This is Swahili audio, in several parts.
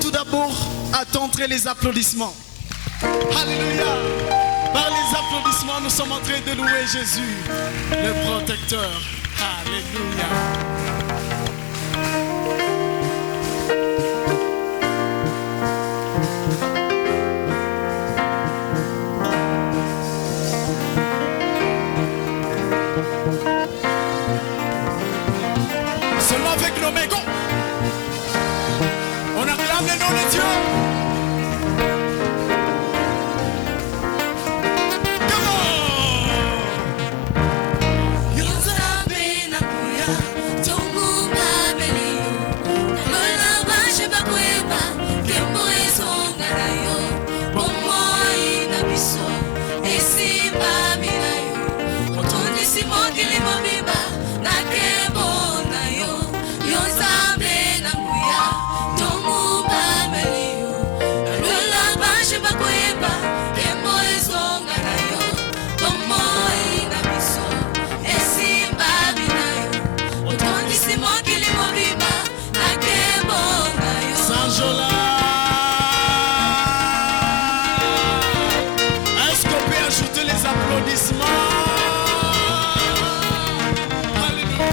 Tout d'abord, attendre les applaudissements. Alléluia. Par les applaudissements, nous sommes en train de louer Jésus, le protecteur. Alléluia. Seulement avec nos mégots. On acclame le nom de Dieu. Come on. Est-ce qu'on peut ajouter les applaudissements? Alléluia.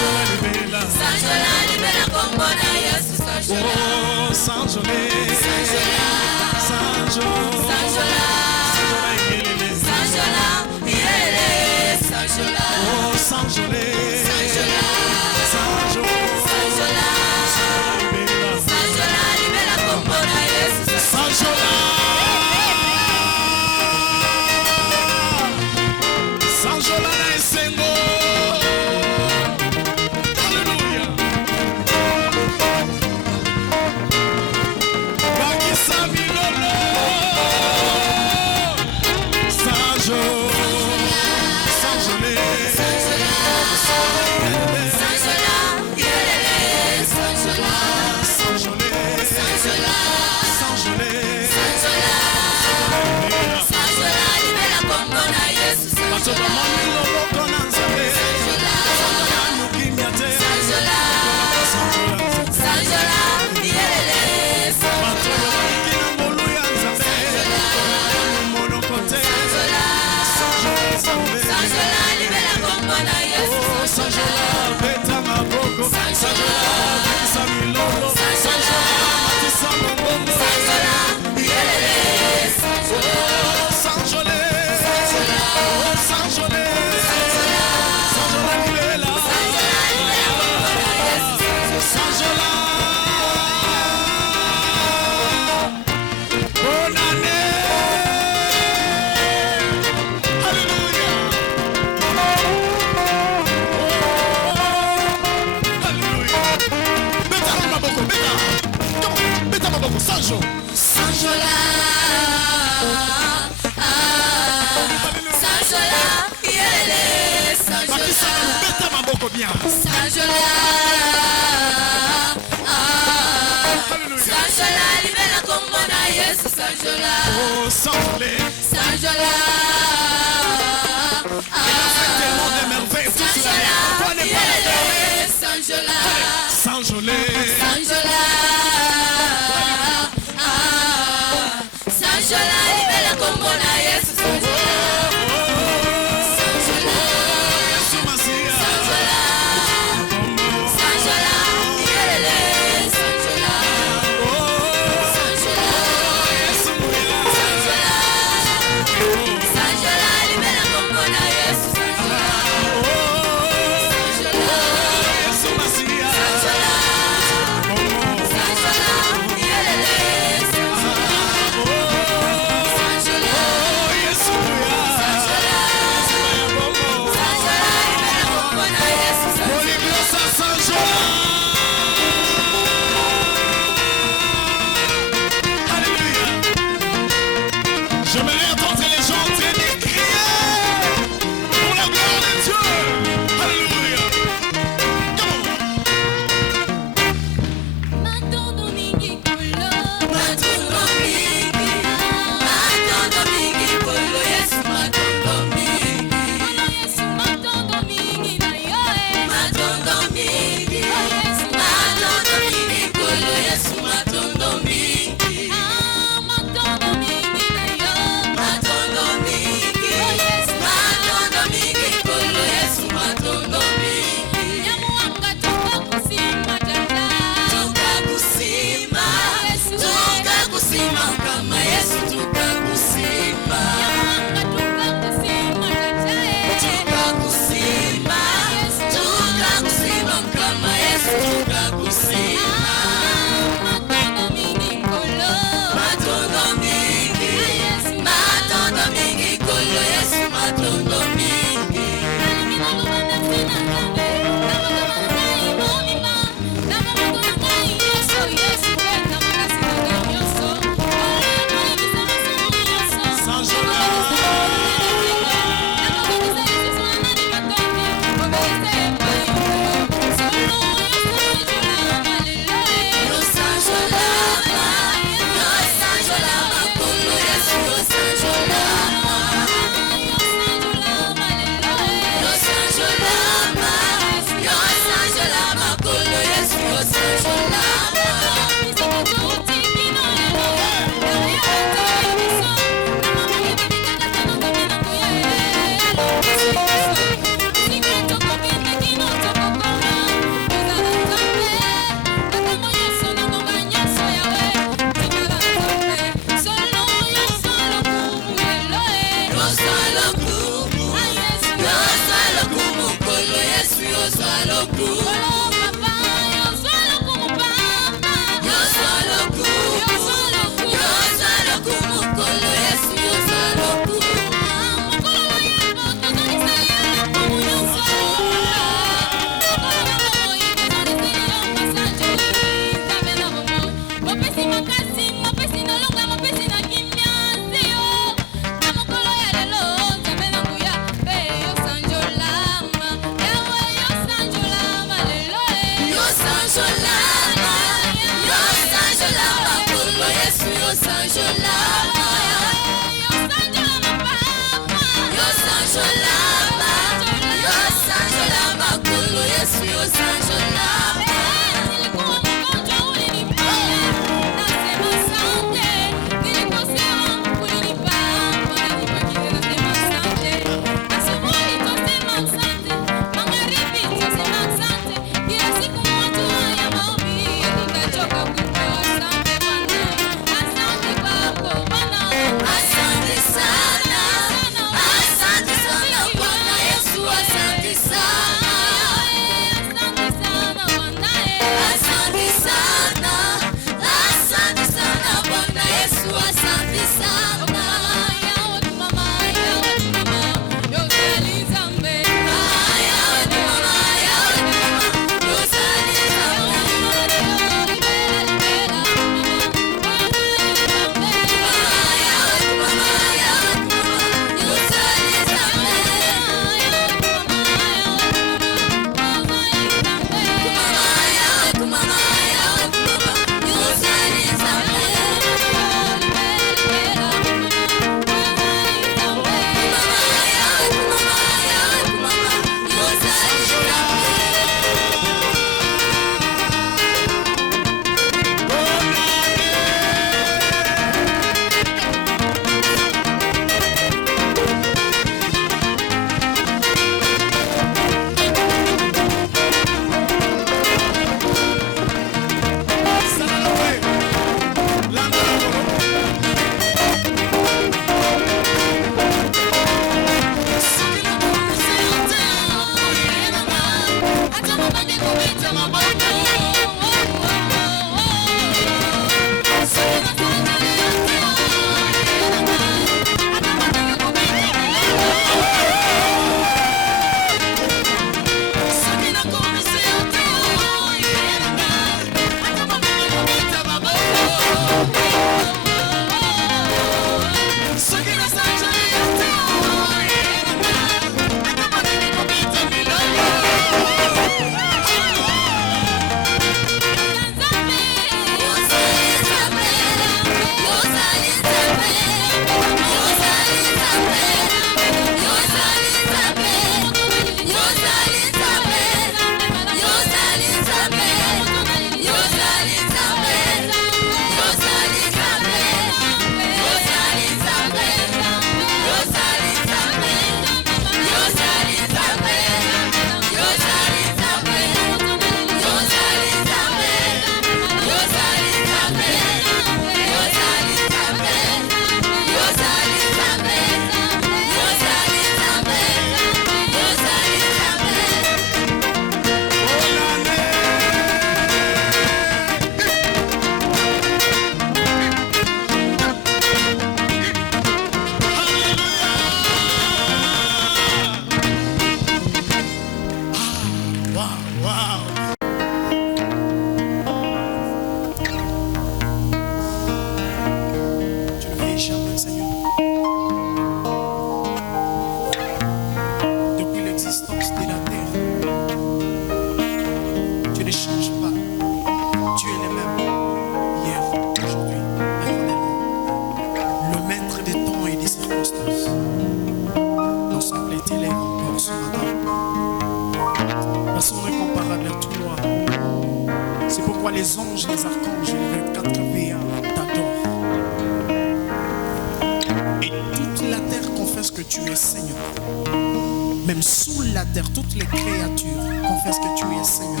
même sous la terre, toutes les créatures confessent que tu es Seigneur.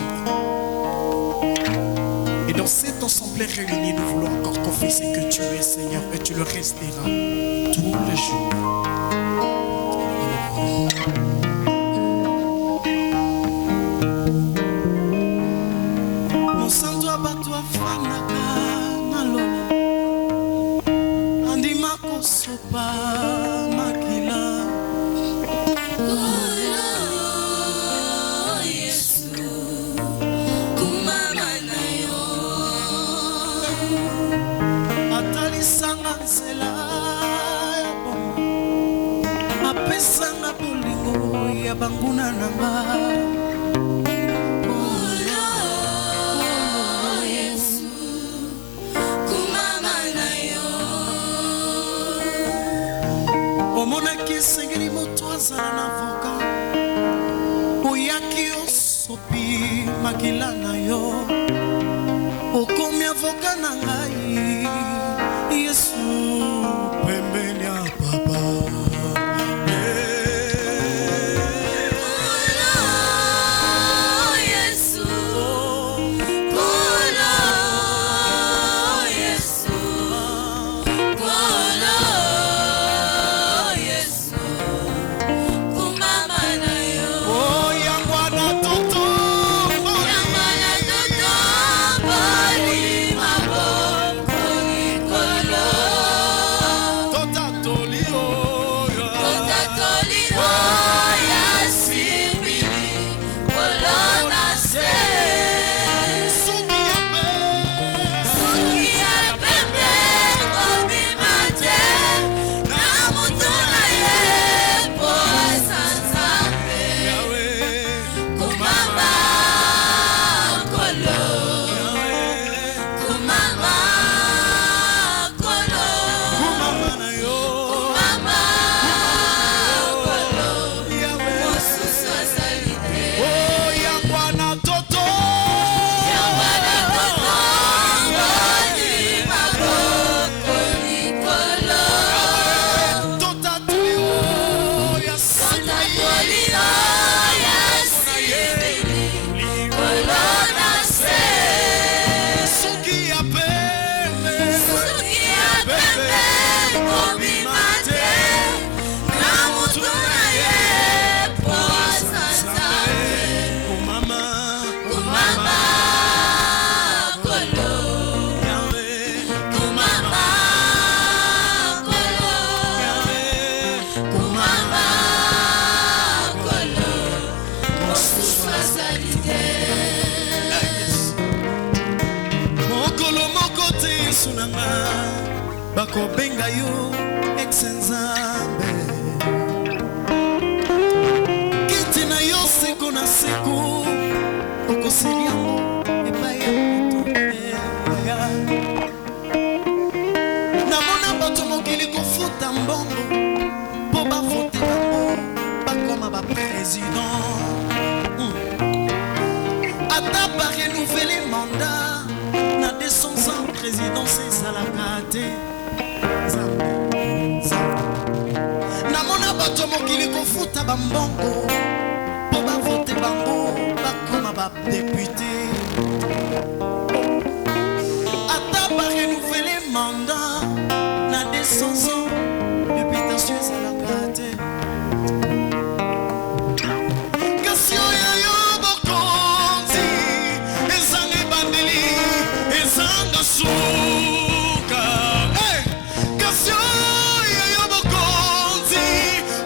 Et dans cette assemblée réunie, nous voulons encore confesser que tu es Seigneur et tu le resteras tous les jours. Mon sang doit battre fanaka nalola andima kosopa makila. Apesanga bolingo ya banguna nanga. Yesu kumama na yo. Omonaki esengeli moto azala na voka, oyaki osopi makila na yo, okomi avoka na ngai Yesu pembeni ya papa. Bako benga yo exenzambe kiti na yo seko na seko okoseliango ebaya motoya namona bato mokili kofuta mbongo po bavote bango bakoma baprésident ata barenouveler mandat na 200 ans présidence ezalaka te. Namona bato mokili kofuta bambongo po bavote bango bakoma badepute ata barenouveler mandat na 200 ans députation ezalaka te. Kasi oyo yo bokonzi ezanga ebandeli ezanga suka. Kasi oyo yo bokonzi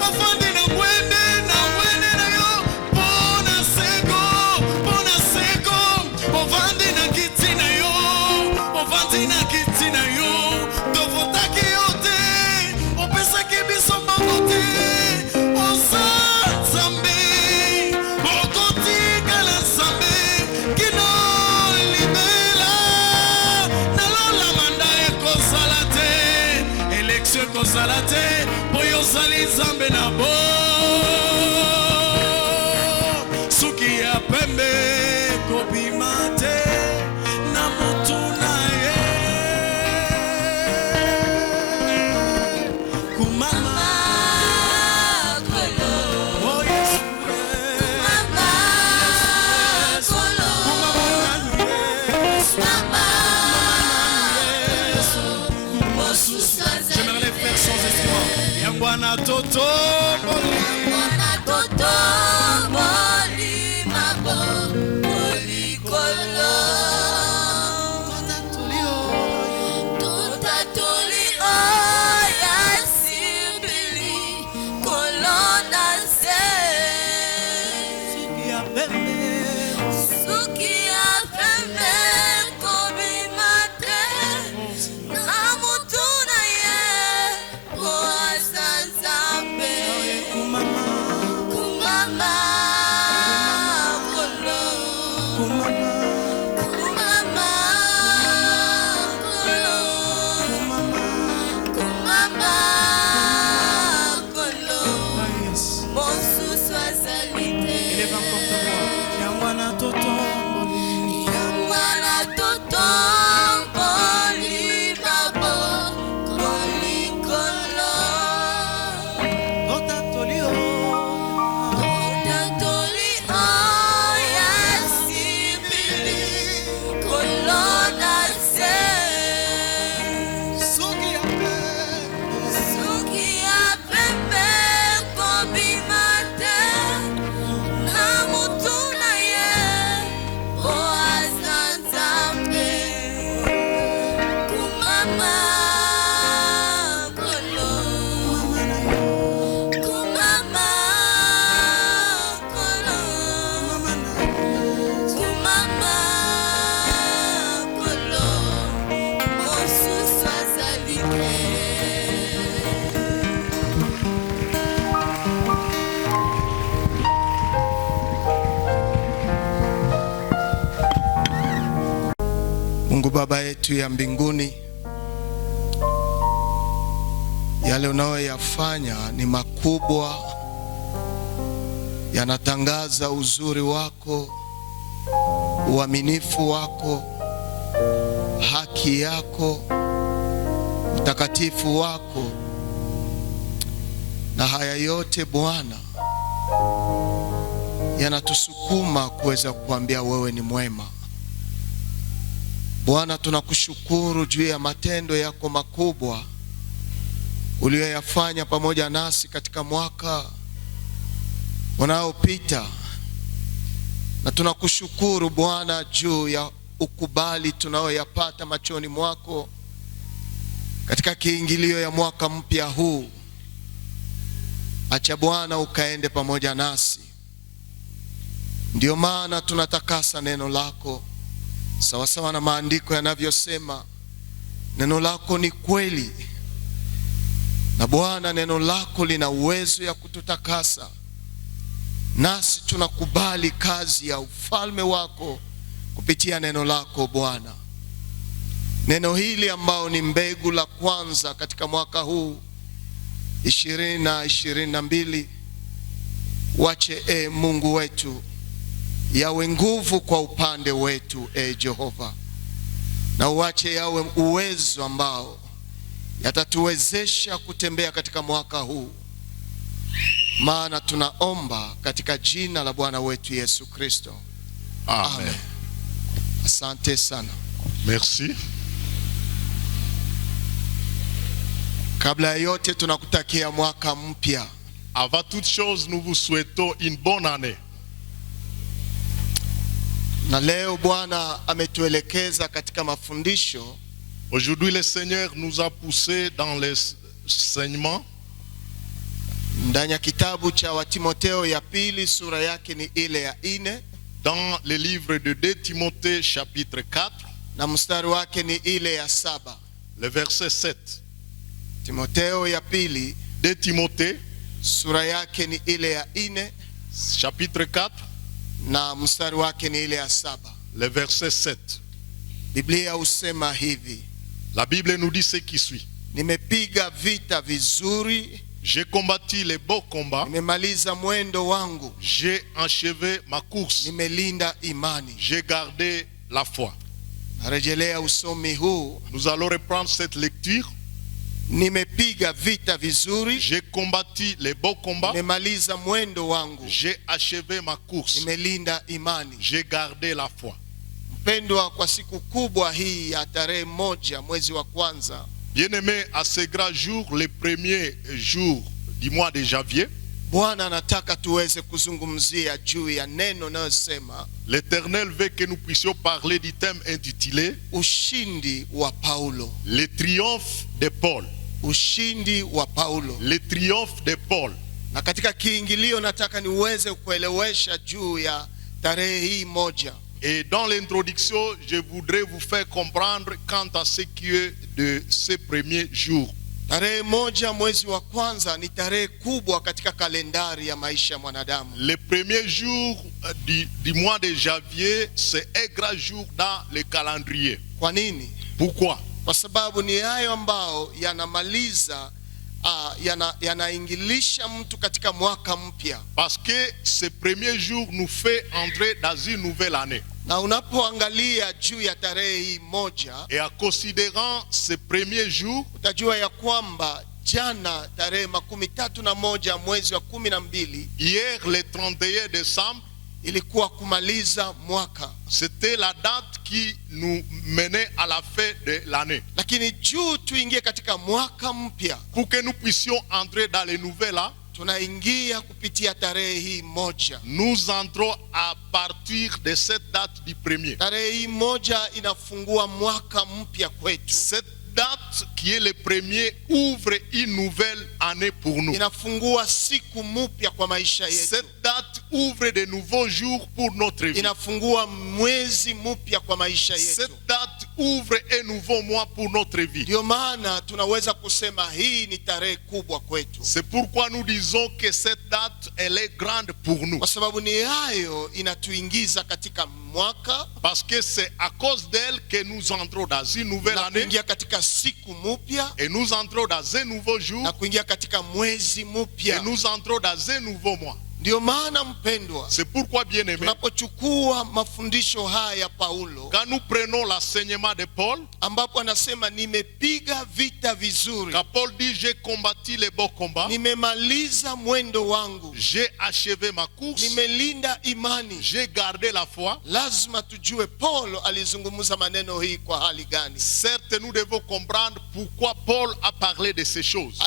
ofandi na mwende na yo pona seko ofandi na kiti na yo tovotaki yo te opesaki biso mbongo te oza nzambe okotikala nzambe kino libela nalola manda ekozala te elektio ekozala te po yozali nzambe na bo suki ya pembe kobima te na motu na ye kumama oh yes J'aimerais les faire sans instrument. Yangwana toto boli. Yangwana toto boli mabo boli kolo. Tota toli oya simbili kolona se. Suki ya pembe kobi mate. Namutuna ye oasanzambe. Kumama kolo. Kumama kolo. Kumama kolo. Monsusu azalite. Élève encore ta voix. Yangwana toto boli. Yangwana toto boli mabo boli kolo. Tota toli o. Tota toli oya simbili kolona se. Suki ya pembe. Suki ya pembe kobi mate. Namutuna ye oasanzambe. Kumama kolo. Kumama kolo. Kumama kolo. Monsusu azalike. Mungu Baba yetu ya mbinguni, yale unayoyafanya ni makubwa, yanatangaza uzuri wako, uaminifu wako, haki yako, utakatifu wako. Na haya yote Bwana yanatusukuma kuweza kuambia wewe ni mwema. Bwana, tunakushukuru juu ya matendo yako makubwa uliyoyafanya pamoja nasi katika mwaka unaopita, na tunakushukuru Bwana juu ya ukubali tunaoyapata machoni mwako katika kiingilio ya mwaka mpya huu. Acha Bwana ukaende pamoja nasi. Ndio maana tunatakasa neno lako sawasawa na maandiko yanavyosema. Neno lako ni kweli, na Bwana neno lako lina uwezo ya kututakasa, nasi tunakubali kazi ya ufalme wako kupitia neno lako Bwana. Neno hili ambao ni mbegu la kwanza katika mwaka huu 2022, wache Mungu wetu yawe nguvu kwa upande wetu Jehova, na uache yawe uwezo ambao yatatuwezesha kutembea katika mwaka huu, maana tunaomba katika jina la Bwana wetu Yesu Kristo. Amen. Asante sana. Merci. Kabla ya yote tunakutakia mwaka mpya. Avant toute chose, nous vous souhaitons une bonne année. Na leo Bwana ametuelekeza katika mafundisho. Aujourd'hui, le Seigneur nous a poussés dans les enseignements. Ndani ya kitabu cha Watimoteo ya pili sura yake ni ile ya 4. Dans le livre de 2 Timothée chapitre 4. Na mstari wake ni ile ya 7. Le verset 7. Timoteo ya pili 2 Timothée sura yake ni ile ya 4. Chapitre 4. Na mstari wake ni ile ya 7. Le verset 7. Biblia husema hivi. La Bible nous dit ce qui suit. Nimepiga vita vizuri. J'ai combattu les beaux combats. Nimemaliza mwendo wangu. J'ai achevé ma course. Nimelinda imani. J'ai gardé la foi. Narejelea usomi huu. Nous allons reprendre cette lecture. Nimepiga vita vizuri. J'ai combattu les beaux combats. Nimemaliza mwendo wangu. J'ai achevé ma course. Nimelinda imani. J'ai gardé la foi. Mpendwa, kwa siku kubwa hii ya tarehe 1 mwezi wa kwanza, Bien-aimés, à ce grand jour, le premier jour du mois de janvier, Bwana anataka tuweze kuzungumzia juu ya neno linalosema l'Éternel veut que nous puissions parler du thème intitulé ushindi wa Paulo. Le triomphe de Paul. Ushindi wa Paulo. Le triomphe de Paul. Na katika kiingilio nataka niweze kuelewesha juu ya tarehe hii 1. Et dans l'introduction, je voudrais vous faire comprendre quant à ce qui est de ce premier jour. Tarehe 1 mwezi wa kwanza ni tarehe kubwa katika kalendari ya maisha ya mwanadamu. Le premier jour du mois de janvier, c'est un grand jour dans le calendrier. Kwa nini? Pourquoi? Kwa sababu ni hayo ambao yanamaliza yanaingilisha mtu katika mwaka mpya. Parce que ce premier jour nous fait entrer dans une nouvelle année. Na unapoangalia juu ya tarehe hii 1, Et en considérant ce premier jour, utajua ya kwamba jana tarehe 31 mwezi wa 12 hier le 31 décembre, ilikuwa kumaliza mwaka. c'était la date qui nous menait à la fin de l'année. Lakini juu tuingie katika mwaka mpya, Pour que nous puissions entrer dans les nouvelles ans, tunaingia kupitia tarehe hii 1. nous entrons à partir de cette date du premier. Tarehe hii 1 inafungua mwaka mpya kwetu. Cette date qui est le premier ouvre une nouvelle année pour nous. Inafungua siku mpya kwa maisha yetu. Cette date ouvre de nouveaux jours pour notre vie. Inafungua mwezi mpya kwa maisha yetu. Cette date ouvre un nouveau mois pour notre vie. Ndio maana tunaweza kusema hii ni tarehe kubwa kwetu. C'est pourquoi nous disons que cette date, elle est grande pour nous. Kwa sababu ni hayo inatuingiza katika mwaka. Parce que c'est à cause d'elle que nous entrons dans une nouvelle Na année. kuingia katika siku mpya. Et nous entrons dans un nouveau jour. Na kuingia katika mwezi Et mpya. nous entrons dans un nouveau mois. Ndio maana mpendwa, C'est pourquoi, bien aimé, tunapochukua mafundisho haya ya Paulo, quand nous prenons l'enseignement de Paul, ambapo anasema nimepiga vita vizuri, quand Paul dit j'ai combattu les beaux combats, nimemaliza mwendo wangu, j'ai achevé ma course, nimelinda imani, j'ai gardé la foi. lazima tujue Paulo alizungumza maneno hii kwa hali gani. Certes, nous devons comprendre pourquoi Paul a parlé de ces choses.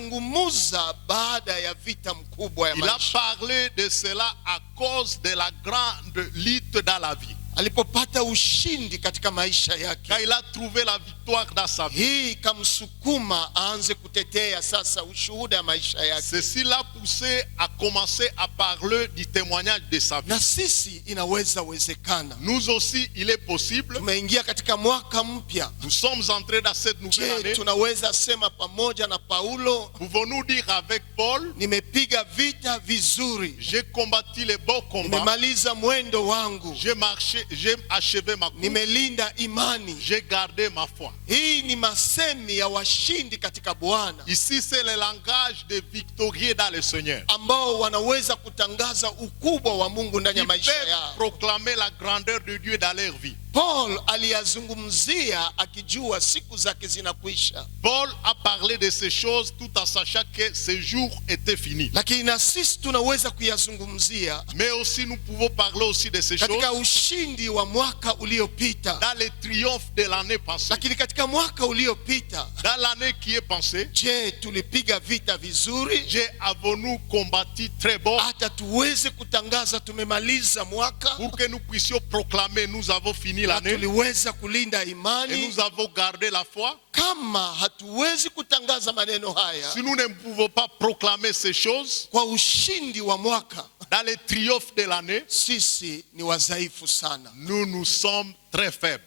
Aliyazungumza baada ya vita mkubwa ya Il a maisha. parlé de cela à cause de la grande lutte dans la vie. Alipopata ushindi katika maisha Quand yake, il a trouvé la victoire dans sa vie, hii ikamsukuma aanze kutetea sasa ushuhuda ya maisha yake. ceci l'a poussé à commencer à parler du témoignage de sa vie. Na sisi inaweza wezekana. Nous aussi, il est possible, Tumeingia katika mwaka mpya. nous sommes entrés dans cette nouvelle Je, année. tunaweza sema pamoja na Paulo, Pouvons-nous dire avec Paul, nimepiga vita vizuri, j'ai combattu les beaux combats, nimemaliza mwendo wangu, j'ai marché, j'ai achevé ma course, nimelinda imani. j'ai gardé ma foi. Hii ni masemi ya washindi katika Bwana, Ici, c'est le langage des victorieux dans le Seigneur. ambao wanaweza kutangaza ukubwa wa Mungu ndani ya Ils maisha peuvent yao. proclamer la grandeur de Dieu dans leur vie. Paul aliyazungumzia akijua siku zake zinakwisha. Paul a parlé de ces choses tout en sachant que ces jours étaient finis. Lakini na sisi tunaweza kuyazungumzia Mais aussi, nous pouvons parler aussi de ces choses katika ushindi wa mwaka uliopita. dans le triomphe de l'année passée. Lakini katika mwaka uliopita, Dans l'année qui est passée, je, tulipiga vita vizuri avons-nous combattu très bon hata tuweze kutangaza tumemaliza mwaka, pour que nous puissions proclamer nous avons fini na l'année tuliweza kulinda et imani. nous avons gardé la foi? Kama hatuwezi kutangaza maneno haya Si nous ne pouvons pas proclamer ces choses kwa ushindi wa mwaka, dans le triomphe de l'année, sisi ni wadhaifu sana. nous sommes très faibles.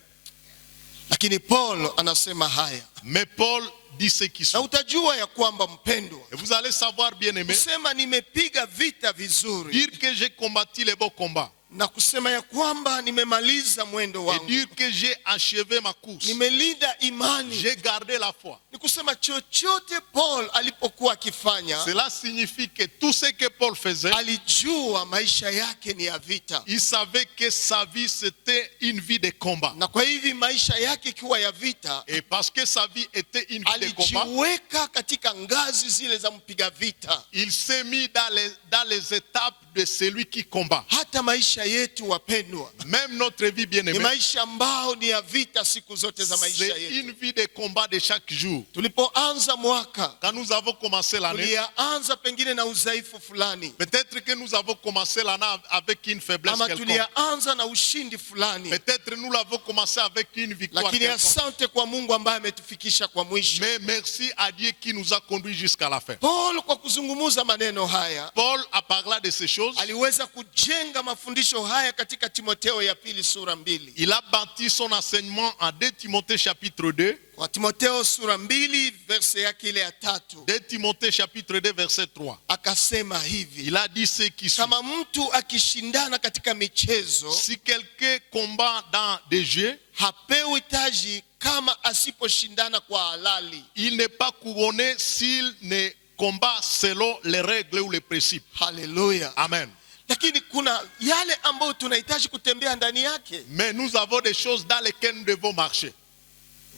Lakini Paul anasema haya, Mais Paul dit ce qui na sont. utajua ya kwamba mpendwa, Et vous allez savoir, bien aimé, kusema nimepiga vita vizuri dire que j'ai combattu les beaux combats na kusema ya kwamba nimemaliza mwendo et wangu, dire que j'ai achevé ma course, nimelinda imani, j'ai gardé la foi. ni kusema chochote Paul alipokuwa akifanya, Cela signifie que tout ce que Paul faisait, alijua maisha yake ni ya vita. il savait que sa vie c'était une vie de combat. Na kwa hivi maisha yake ikiwa ya vita, Et parce que sa vie était une vie de combat, alijiweka katika ngazi zile za mpiga vita. il s'est mis dans les étapes de celui qui combat. Hata maisha yetu wapendwa, Même notre vie ni bien-aimée, maisha ambao ni ya vita siku zote za maisha c'est yetu. une vie de combat de chaque jour. Tulipoanza mwaka, Quand nous avons commencé l'année, tulianza pengine na udhaifu fulani, peut-être que nous avons commencé l'année avec une faiblesse ama quelconque. tulianza na ushindi fulani, Peut-être nous l'avons commencé avec une victoire lakini quelconque. asante kwa Mungu ambaye ametufikisha kwa mwisho. Mais merci à Dieu qui nous a conduits jusqu'à la fin. Paul kwa kuzungumza maneno haya Paul a parlé de ces choses. aliweza kujenga mafundisho haya katika Timotheo ya pili sura 2. Il a bâti son enseignement en 2 Timothée chapitre 2. Kwa Timotheo sura 2 verse yake ile ya 3 2 Timothée chapitre 2 verset 3. akasema hivi: Il a dit ce qui suit. kama mtu akishindana katika michezo, Si quelqu'un combat dans des jeux, hapewi taji kama asiposhindana kwa halali. il n'est pas couronné s'il ne combat selon les règles ou les principes. Haleluya. Amen. Lakini kuna yale ambayo tunahitaji kutembea ndani yake. Mais nous avons des choses dans lesquelles nous devons marcher.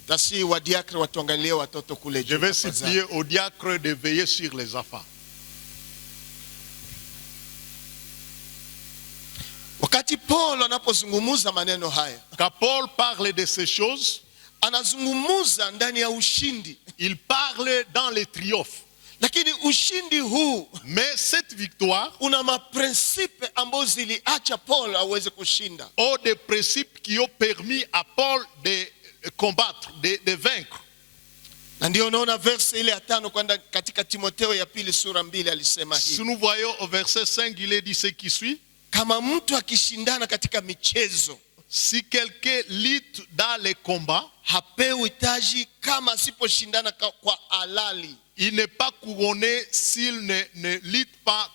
Tasi wa diakre watuangalie watoto kule Je juu. vais tafadhali. supplier au diacre de veiller sur les enfants. Wakati Paul anapozungumza maneno haya, Quand Paul parle de ces choses, anazungumza ndani ya ushindi. il parle dans les triomphes. Lakini ushindi huu Mais cette victoire una maprinsipe ambazo ziliacha Paul aweze kushinda. ont des principes qui ont permis à Paul de combattre, de vaincre. Na ndio unaona verse ile ya 5 kwenda katika Timotheo ya pili sura 2 alisema Si hivi: nous voyons au verset 5, il est dit ce qui suit. kama mtu akishindana katika michezo, Si quelqu'un lutte dans les combats, hapewi taji kama asiposhindana kwa halali. il n'est pas couronné s'il ne lutte pas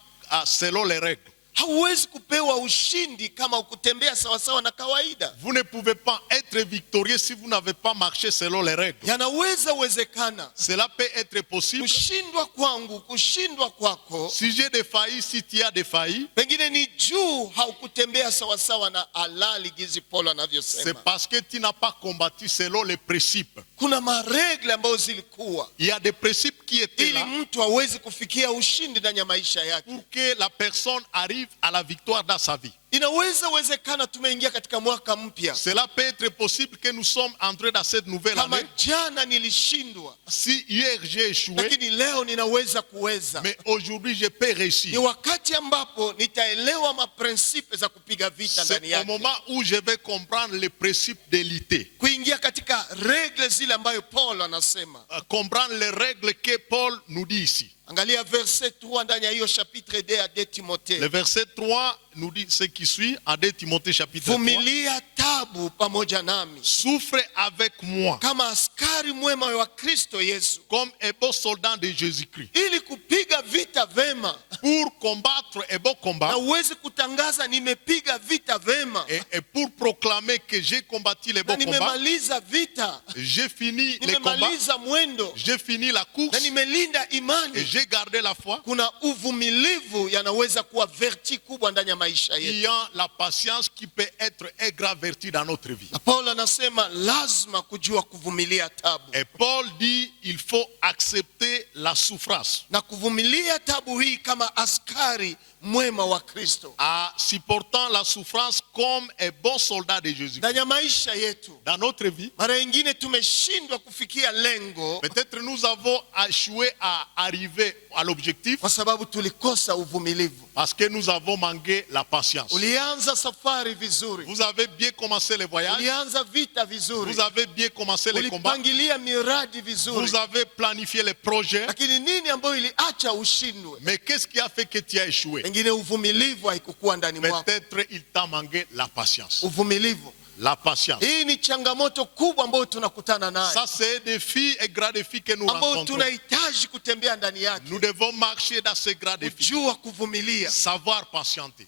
selon les règles. Hauwezi kupewa ushindi kama ukutembea sawasawa na kawaida. Vous ne pouvez pas être victorieux si vous n'avez pas marché selon les règles. Yanaweza wezekana Cela peut être possible. kushindwa kwangu, kushindwa kwako, Si j'ai défailli, si tu as défailli, pengine ni juu haukutembea sawasawa na halali gizi Paulo c'est anavyosema. parce que tu n'as pas combattu selon les principes. Kuna maregle ambayo zilikuwa Il y a des principes qui étaient ili là mtu aweze kufikia ushindi ndani ya maisha yake. pour que la personne arrive à la victoire dans sa vie. Inaweza wezekana tumeingia katika mwaka mpya, Cela peut être possible que nous sommes entrés dans cette nouvelle kama année. jana nilishindwa, Si hier j'ai échoué, lakini leo ninaweza kuweza. mais aujourd'hui je peux Ni réussir. wakati ambapo nitaelewa maprinsipe za kupiga vita C'est ndani au yake, moment où je vais comprendre les principes de lutter. kuingia katika regle zile ambayo Paul anasema. Comprendre les règles que Paul nous dit ici. Angalia verset 3 ndani ya hiyo chapitre 2 ya 2 Le Timotheo: verset 3 nous dit ce qui suit en 2 Timothée chapitre 3. vumilia tabu pamoja nami Souffre avec moi kama askari mwema wa Kristo Yesu, comme un bon soldat de Jésus-Christ. ili kupiga vita vema Pour combattre un bon combat na uweze kutangaza nimepiga vita vema et pour proclamer que j'ai combattu les na bons combats, nimemaliza vita, j'ai fini les combats, nimemaliza mwendo j'ai fini la na course nimelinda et imani. j'ai gardé la foi. Kuna uvumilivu yanaweza kuwa verti kubwa ndani ya maisha Il yetu. y a la patience qui peut être un grand vertu dans notre vie. Na Paul anasema lazima kujua kuvumilia tabu, Et Paul dit il faut accepter la souffrance na kuvumilia tabu hii kama askari mwema wa Kristo en supportant la souffrance comme un bon soldat de Jésus. ndani ya maisha yetu. Dans notre vie, Mara nyingine tumeshindwa kufikia lengo peut-être nous avons échoué à arriver à l'objectif kwa sababu tulikosa uvumilivu. parce que nous avons manqué la patience. Ulianza safari vizuri, Vous avez bien commencé les voyages, ulianza vita vizuri, vous avez bien commencé les combats, ulipangilia miradi vizuri, vous avez planifié les projets, lakini nini ambayo iliacha ushindwe? mais qu'est-ce qui a fait que tu as échoué? Pengine uvumilivu haikukuwa ndani mwako. Peut-être il t'a manqué la patience. Uvumilivu, La patience. hii ni changamoto kubwa ambayo tunakutana nayo, Ça, c'est un défi, un grand défi que nous ambayo rencontrons. tunahitaji kutembea ndani yake, Nous devons marcher dans ce grand défi. kujua kuvumilia. Savoir patienter.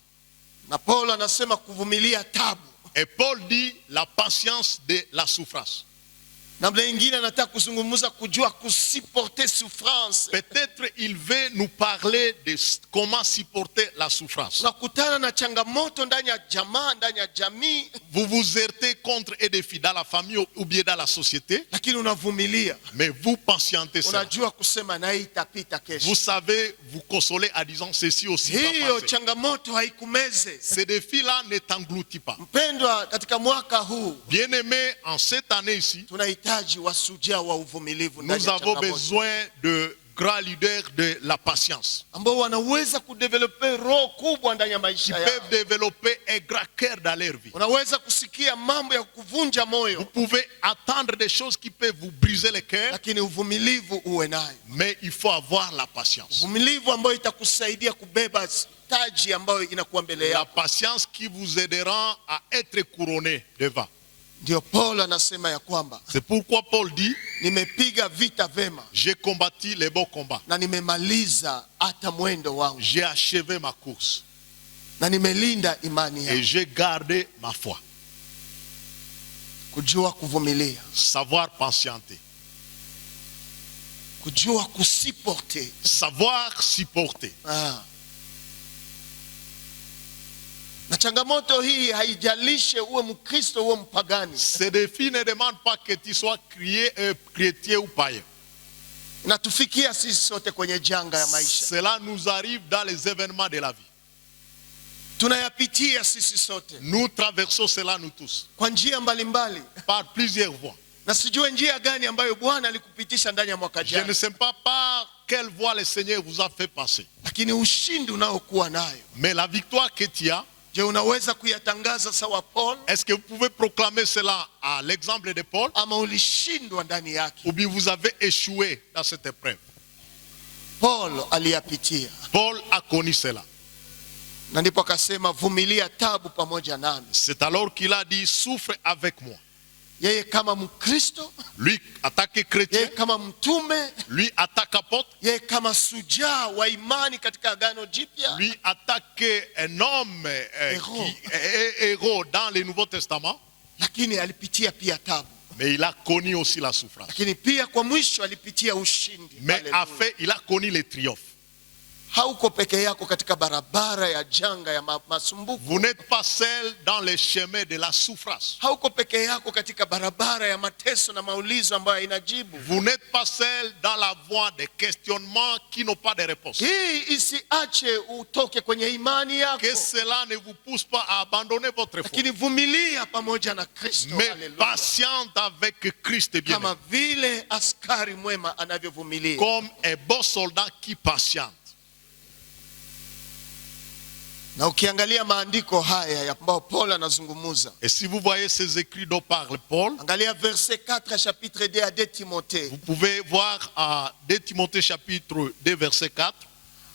Na Paulo anasema kuvumilia tabu Et Paul dit la patience de la souffrance. Namna nyingine anataka kuzungumza kujua kusiporter souffrance. Peut-être il veut nous parler de comment supporter la souffrance. Unakutana na changamoto ndani ya jamaa, ndani ya jamii, Vous vous heurtez contre et défis dans la famille ou bien dans la société, lakini unavumilia. mais vous patientez cela. Unajua kusema na hii itapita kesho. Vous savez vous consoler en disant ceci aussi va Hiyo passer. changamoto haikumeze. Ces défis-là ne t'engloutit pas. Mpendwa, katika mwaka huu Bien-aimé, en cette année ici, tunahitaji wasujaa wa uvumilivu ndani nous ya avons changamoto, besoin de grands leaders de la patience. ambao wanaweza kudevelope roho kubwa ndani ya Qui maisha yao. peuvent développer un grand cœur dans leur vie. Unaweza kusikia mambo ya kuvunja Vous moyo, pouvez attendre des choses qui peuvent vous briser le cœur, lakini uvumilivu uwe nayo. mais il faut avoir la patience. Uvumilivu ambayo itakusaidia kubeba taji ambayo inakuwa mbele La yako. patience qui vous aidera à être couronné devant. Ndio Paulo anasema ya kwamba C'est pourquoi Paul dit, nimepiga vita vema j'ai combattu les bons combats. na nimemaliza hata mwendo wangu J'ai achevé ma course na nimelinda imani et yangu. j'ai gardé ma foi. Kujua kuvumilia, Savoir patienter. kujua kusiporter. Savoir supporter. Na changamoto hii haijalishe uwe Mkristo uwe mpagani. Ces défis ne demandent pas que tu sois chrétien ou païen. Inatufikia sisi sote kwenye janga ya maisha. Cela nous arrive dans les événements de la vie. Tunayapitia sisi sote Nous traversons cela nous tous, kwa njia mbalimbali, par plusieurs voies. na sijue njia gani ambayo Bwana alikupitisha ndani ya mwaka Je ne jana, sais pas par quelle voie le Seigneur vous a fait passer. lakini ushindi unaokuwa nayo, Mais la victoire que tu as, je, unaweza kuyatangaza sawa Paul, est-ce que vous pouvez proclamer cela à l'exemple de Paul, ama ulishindwa ndani yake? ou bien vous avez échoué dans cette épreuve? Paul aliyapitia, Paul a connu cela. na ndipo akasema vumilia tabu pamoja nami. C'est alors qu'il a dit, souffre avec moi. Yeye kama Mkristo, Lui, en tant que chrétien, yeye kama mtume, lui, en tant qu'apôtre, yeye kama sujaa wa imani katika Agano Jipya, lui, en tant qu'un homme Héros. qui est héros dans le Nouveau Testament, lakini alipitia pia tabu, mais il a connu aussi la souffrance. lakini pia kwa mwisho alipitia ushindi. Mais Haleluya. en fait, il a connu le triomphe. Hauko peke yako katika barabara ya janga ya masumbuko. Vous n'êtes pas seul dans les chemins de la souffrance. Hauko peke yako katika barabara ya mateso na maulizo ambayo haina jibu. Vous n'êtes pas seul dans la voie des questionnements qui n'ont pas de réponse. Hii isiache utoke kwenye imani yako, Que cela ne vous pousse pas à abandonner votre foi. lakini vumilia pamoja na Kristo. Mais Haleluya. patiente avec Christ bien, Kama vile askari mwema anavyovumilia. comme un bon soldat qui patiente. Na ukiangalia maandiko haya ambayo Paul anazungumuza, Et si vous voyez ces écrits dont parle Paul, angalia verset 4 chapitre 2 à 2 Timothée. vous pouvez voir à 2 Timothée chapitre 2 verset 4.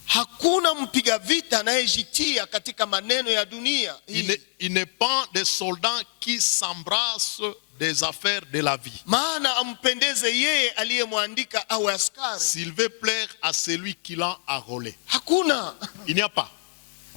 Hakuna mpiga vita anayejitia katika maneno ya dunia hii, Il n'est pas des soldats qui s'embrassent des affaires de la vie. maana ampendeze yeye aliyemwandika awe askari. S'il veut plaire à celui qui l'a enrôlé. Hakuna. Il n'y a pas.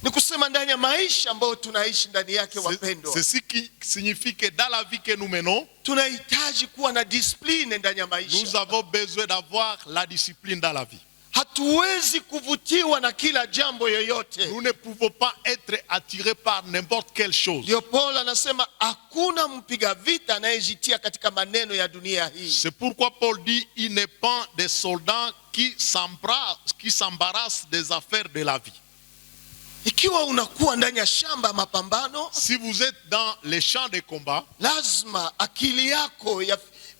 Ni kusema ndani ya maisha ambayo tunaishi ndani yake, C'est wapendwa, ce qui signifie que dans la vie que nous menons, tunahitaji kuwa na discipline ndani ya nous maisha. avons besoin d'avoir la discipline dans la vie. Hatuwezi kuvutiwa na kila jambo yoyote. Nous ne pouvons pas être attirés par n'importe quelle chose. Ndio Paul anasema hakuna mpiga vita anayejitia katika maneno ya dunia hii. C'est pourquoi Paul dit, il n'est pas des soldats qui s'embarrassent des affaires de la vie. Ikiwa unakuwa ndani ya shamba ya mapambano, Si vous êtes dans les champs de combat, lazima akili yako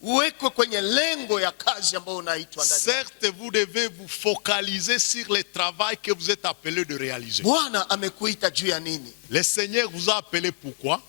uwekwe kwenye lengo ya kazi ambayo unaitwa ndani. certes, vous devez vous focaliser sur le travail que vous êtes appelé de réaliser. Bwana amekuita juu ya nini? Le Seigneur vous a appelé pourquoi?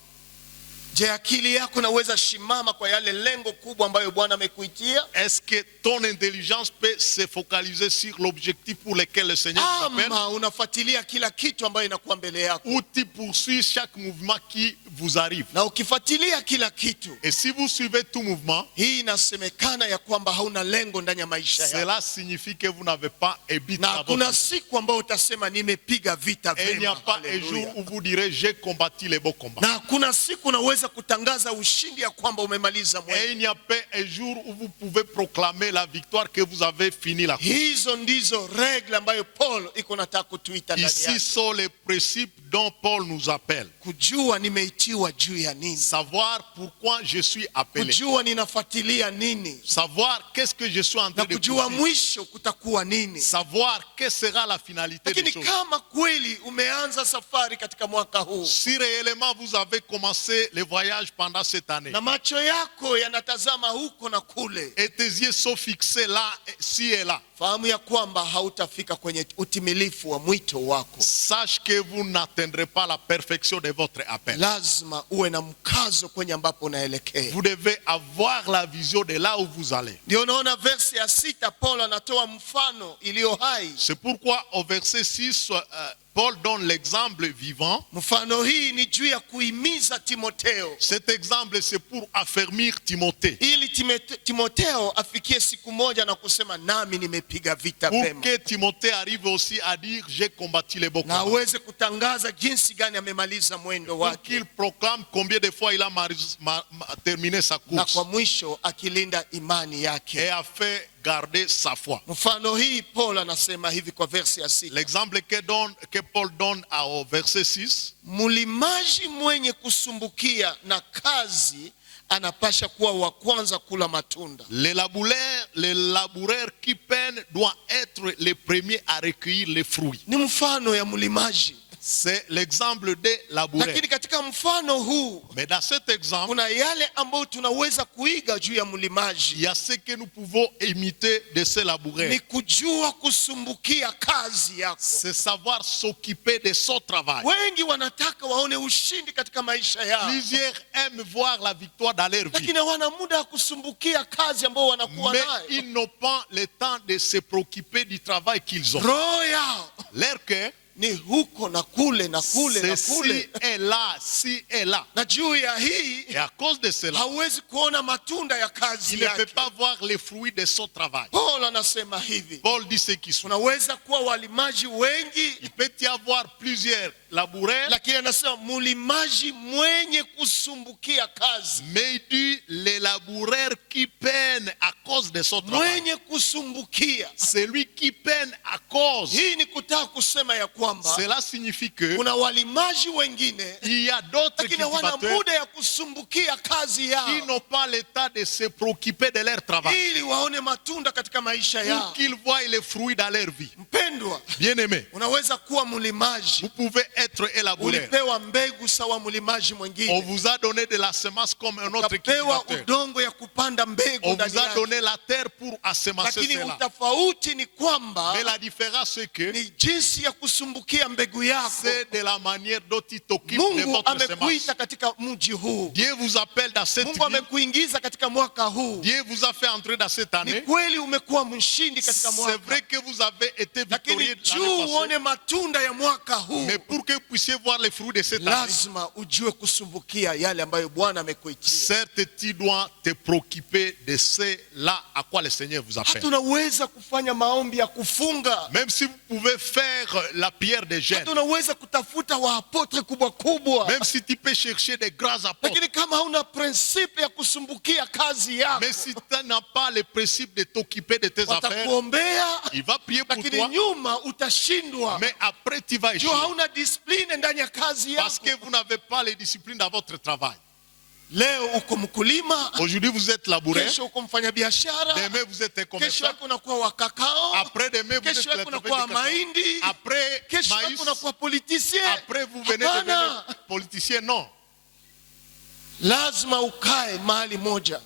Je, akili yako naweza shimama kwa yale lengo kubwa ambayo Bwana amekuitia? Est-ce que ton intelligence peut se focaliser sur l'objectif pour lequel le Seigneur vous appelle? Ama unafuatilia kila kitu ambayo inakuwa mbele yako? Ou tu poursuis chaque mouvement qui vous arrive, na ukifuatilia kila kitu, et si vous suivez tout mouvement, hii inasemekana ya kwamba hauna lengo ndani ya maisha yako. cela signifie que vous n'avez pas un but Na dans votre kuna vie. siku ambayo utasema nimepiga vita Et il n'y a vema. pas un Haleluya. jour où vous direz j'ai combattu les beaux combats. Na kuna siku unaweza kutangaza ushindi ya kwamba umemaliza Et mwendo. il n'y a pas un jour où vous pouvez proclamer la victoire que vous avez fini la course. Hizo ndizo regle ambayo Paul iko nataka kutuita ndani Ici yake. sont les principes dont Paul nous appelle. Kujua nimeitiwa juu ya nini, Savoir pourquoi je suis appelé. kujua ninafuatilia nini, Savoir qu'est-ce que je suis en train na de kujua poursuivre. mwisho kutakuwa nini. Savoir quelle sera la finalité des Lakini choses. kama kweli umeanza safari katika mwaka huu Si réellement vous avez commencé le voyage pendant cette année, na macho yako yanatazama huko na kule, et tes yeux sont fixés là, ci et là, fahamu ya kwamba hautafika kwenye utimilifu wa mwito wako. sache que vous n'atteindrez pas la perfection de votre appel. Lazima uwe na mkazo kwenye ambapo unaelekea. Vous devez avoir la vision de là où vous allez. Ndio unaona verse ya 6 Paul anatoa mfano iliyo hai. C'est pourquoi au verset 6, Paul donne l'exemple vivant. Mfano hii ni juu ya kuhimiza Timotheo, Cet exemple, c'est pour affermir Timothée. ili Timotheo afikie siku moja na kusema nami nimepiga vita Pour vema, que Timothée arrive aussi à dire j'ai combattu les beaux na combats. aweze kutangaza jinsi gani amemaliza mwendo Pour wake, qu'il proclame combien de fois il a terminé sa na course kwa mwisho akilinda imani et yake. a fait garder sa foi. Mfano hii Paul anasema hivi kwa verse ya 6: L'exemple que Paul donne au verset 6, mlimaji mwenye kusumbukia na kazi anapasha kuwa wa kwanza kula matunda. le laboureur qui peine doit être le premier à recueillir les fruits. Ni mfano ya mlimaji, C'est l'exemple des laboureurs. lakini katika mfano huu Mais dans cet exemple, kuna yale ambayo tunaweza kuiga juu ya il mlimaji. y a ce que nous pouvons imiter de ces laboureurs. Ni kujua kusumbukia kazi yako. C'est savoir s'occuper de son travail. Wengi wanataka waone ushindi katika maisha yao, Plusieurs aiment voir la victoire dans leur vie, lakini hawana muda wa kusumbukia kazi ambayo wanakuwa mais nayo. ils n'ont pas le temps de se préoccuper du travail qu'ils ont. Roho yao Leur cœur, ni huko na kule na kule na c'est kule, ci et là, ci et là. na juu ya hii Et à cause de cela, hauwezi kuona matunda ya il kazi ne peut yake. pas voir les fruits de son travail. Paul anasema hivi, Paul dit ce qui suit. unaweza kuwa walimaji wengi, Il peut y avoir plusieurs laboureurs, lakini anasema mulimaji mwenye kusumbukia kazi, mais il dit les laboureurs qui peinent à cause de son travail. mwenye kusumbukia. Celui qui peine à cause. Hii ni kutaka kusema ya kwamba Cela signifie que kuna walimaji wengine il y a d'autres lakini hawana cultivateurs muda ya kusumbukia kazi qui yao, n'ont pas le temps de se préoccuper de leur travail, ili waone matunda katika maisha pour yao. qu'ils voient les fruits dans leur vie. Mpendwa, Bien-aimés, unaweza kuwa mlimaji, vous pouvez être élaboureur. ulipewa mbegu sawa mlimaji On mwingine, vous a donné de la semence comme un autre ukapewa cultivateur. udongo ya kupanda mbegu On ndani vous a yake, donné la terre pour assemencer lakini cela. utofauti ni kwamba Mais la différence, c'est que ni jinsi ya kusumbukia mbegu yako. c'est de la manière dont il t'occupe de Mungu votre semence. amekuita katika mji huu, Dieu vous appelle dans cette Mungu vie. amekuingiza katika mwaka huu. Dieu vous a fait entrer dans cette Ni année. kweli umekuwa mshindi katika C'est mwaka, vrai que vous avez été lakini victorieux juu l'année passée. uone matunda ya mwaka huu, Mais pour que vous puissiez voir les fruits de cette année, lazima ujue kusumbukia yale ambayo Bwana amekuitia. certes, tu dois te préoccuper de cela à quoi le Seigneur vous appelle. Hata unaweza kufanya maombi ya kufunga, Même si vous pouvez faire la prière des jeûnes, hata unaweza kutafuta waapotre kubwa kubwa, même si tu peux chercher des grands apôtres, lakini kama hauna prinsipe ya kusumbukia kazi yako, mais si tu n'as pas le principe de t'occuper de tes affaires, watakuombea, il va prier pour lakini toi, nyuma utashindwa, mais après tu vas juu échouer. hauna discipline ndani ya kazi Parce yako. que vous n'avez pas les disciplines dans votre travail. Leo uko mkulima, Aujourd'hui, vous êtes laboureur. kesho uko mfanyabiashara, Demain, vous êtes un kesho commerçant. yako unakuwa wa kakao, Après demain, vous êtes kesho le yako prophète unakuwa du cacao. mahindi, Après kesho maïs. yako unakuwa politicien. Après, vous venez Hapana. devenir politicien. Non. Lazima ukae mahali moja.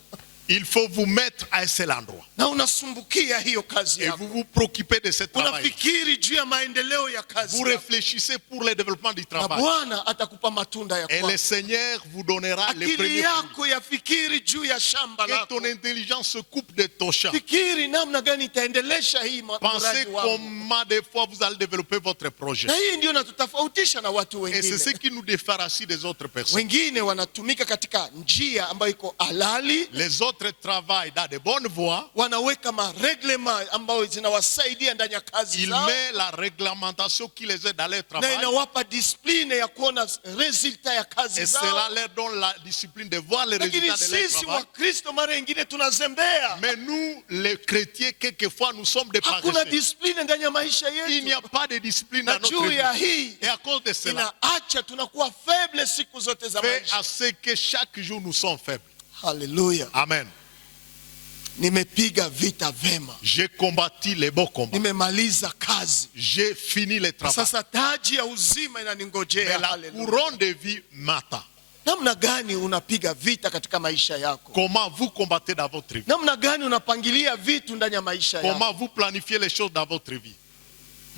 il faut vous mettre à un seul endroit. na unasumbukia hiyo kazi Et yako, vous vous préoccupez de ce travail. unafikiri juu ya maendeleo ya kazi Vous yako, réfléchissez pour le développement du na travail. Bwana atakupa matunda ya Et le kwako. Seigneur vous donnera les Akili premiers fruits. yako yafikiri juu ya shamba Que lako, ton intelligence se coupe de ton champ. fikiri namna gani itaendelesha hii Pensez mradi wangu. comment des fois vous allez développer votre projet. Na hii ndio natutofautisha na watu Et c'est ce wengine. qui nous différencie des autres personnes. Wengine wanatumika katika njia ambayo iko halali, Les autres travaillent dans de bonnes voies. wanaweka mareglema ambayo zinawasaidia ndani ya kazi Il zao, met la réglementation qui les aide dans leur na travail. inawapa discipline ya kuona resulta ya kazi Et zao. cela leur donne la discipline de voir les Lakini résultats de leur sisi travail. Wakristo mara nyingine tunazembea, Mais nous, les chrétiens, quelquefois, nous sommes des hakuna paresseux. discipline ndani ya maisha Il n'y a yetu, pas de discipline na dans notre juu vie. ya hii Et à cause de cela, inaacha tunakuwa faible siku zote za fait maisha. à ce que chaque jour nous sommes faibles. Haleluya! Amen. Nimepiga vita vema, J'ai combattu les bons combats. nimemaliza kazi, J'ai fini le travail. sasa taji ya uzima inaningojea. Mais la Haleluya! couronne de vie m'attend. Namna gani unapiga vita katika maisha yako? Comment vous combattez dans votre vie? Namna gani unapangilia vitu ndani ya maisha yako? Comment vous planifiez les choses dans votre vie?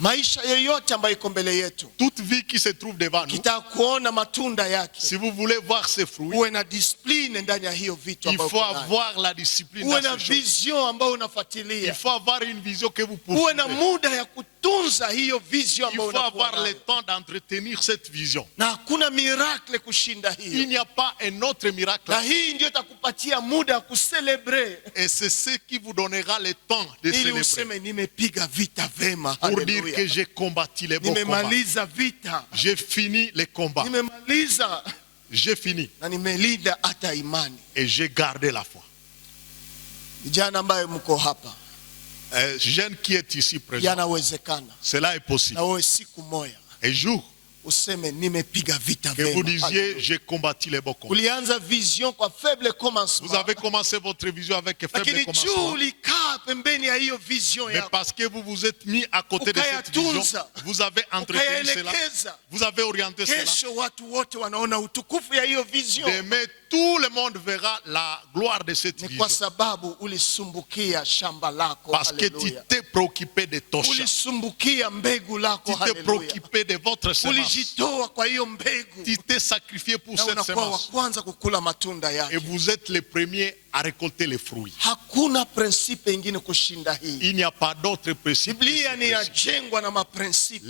Maisha yoyote ambayo iko mbele yetu, Toute vie qui se trouve devant nous, kitaka kuona matunda yake, si vous voulez voir ses fruits, uwe na discipline ndani ya hiyo vitu il ambayo faut uko nayo. avoir la discipline Uwe dans na ces choses. vision ambayo Il unafuatilia, faut avoir une vision que vous uwe na poursuivez. muda ya kutunza hiyo vision Il ambayo faut unakuwa avoir le nayo, temps d'entretenir cette vision. na hakuna miracle kushinda Il hiyo, n'y a pas un autre miracle. na hii ndio itakupatia muda wa kucelebrate Et c'est ce qui vous donnera le temps de ili célébrer. useme nimepiga vita vema. Pour dire Haleluya! que j'ai combattu les bons combats. Nimemaliza vita, J'ai fini les combats. nimemaliza J'ai fini. na nimelinda hata imani. Et j'ai gardé la foi. Vijana ambaye mko hapa, Jeune qui est ici présent, yanawezekana cela est possible. na wewe siku moja Un jour, useme nimepiga vita que vous vema. disiez, j'ai combattu les bons combats. Ulianza vision kwa faible Vous commencement, avez commencé votre vision avec un faible lakini juu commencement. ulikaa pembeni ya hiyo vision Mais yako, parce que vous vous êtes mis à côté de cette vision, Ukayatunza. vous avez entretenu cela, ukayaelekeza. vous avez orienté cela. Kesho watu wote wanaona utukufu ya hiyo vision. Demain, tout le monde verra la gloire de cette Ni vision. kwa sababu ulisumbukia shamba lako. Parce que tu Haleluya! t'es préoccupé de ton champ. Ulisumbukia mbegu lako. Tu t'es Haleluya! préoccupé de votre semence. Ulijitoa kwa hiyo mbegu, Tu t'es sacrifié pour na cette unakuwa wa semence. kwanza kukula matunda Et yake. vous êtes les premiers à récolter les fruits. Hakuna prinsipe ingine kushinda hii. Il n'y a pas d'autre principe. que Biblia ce ni principe. inajengwa na maprinsipe,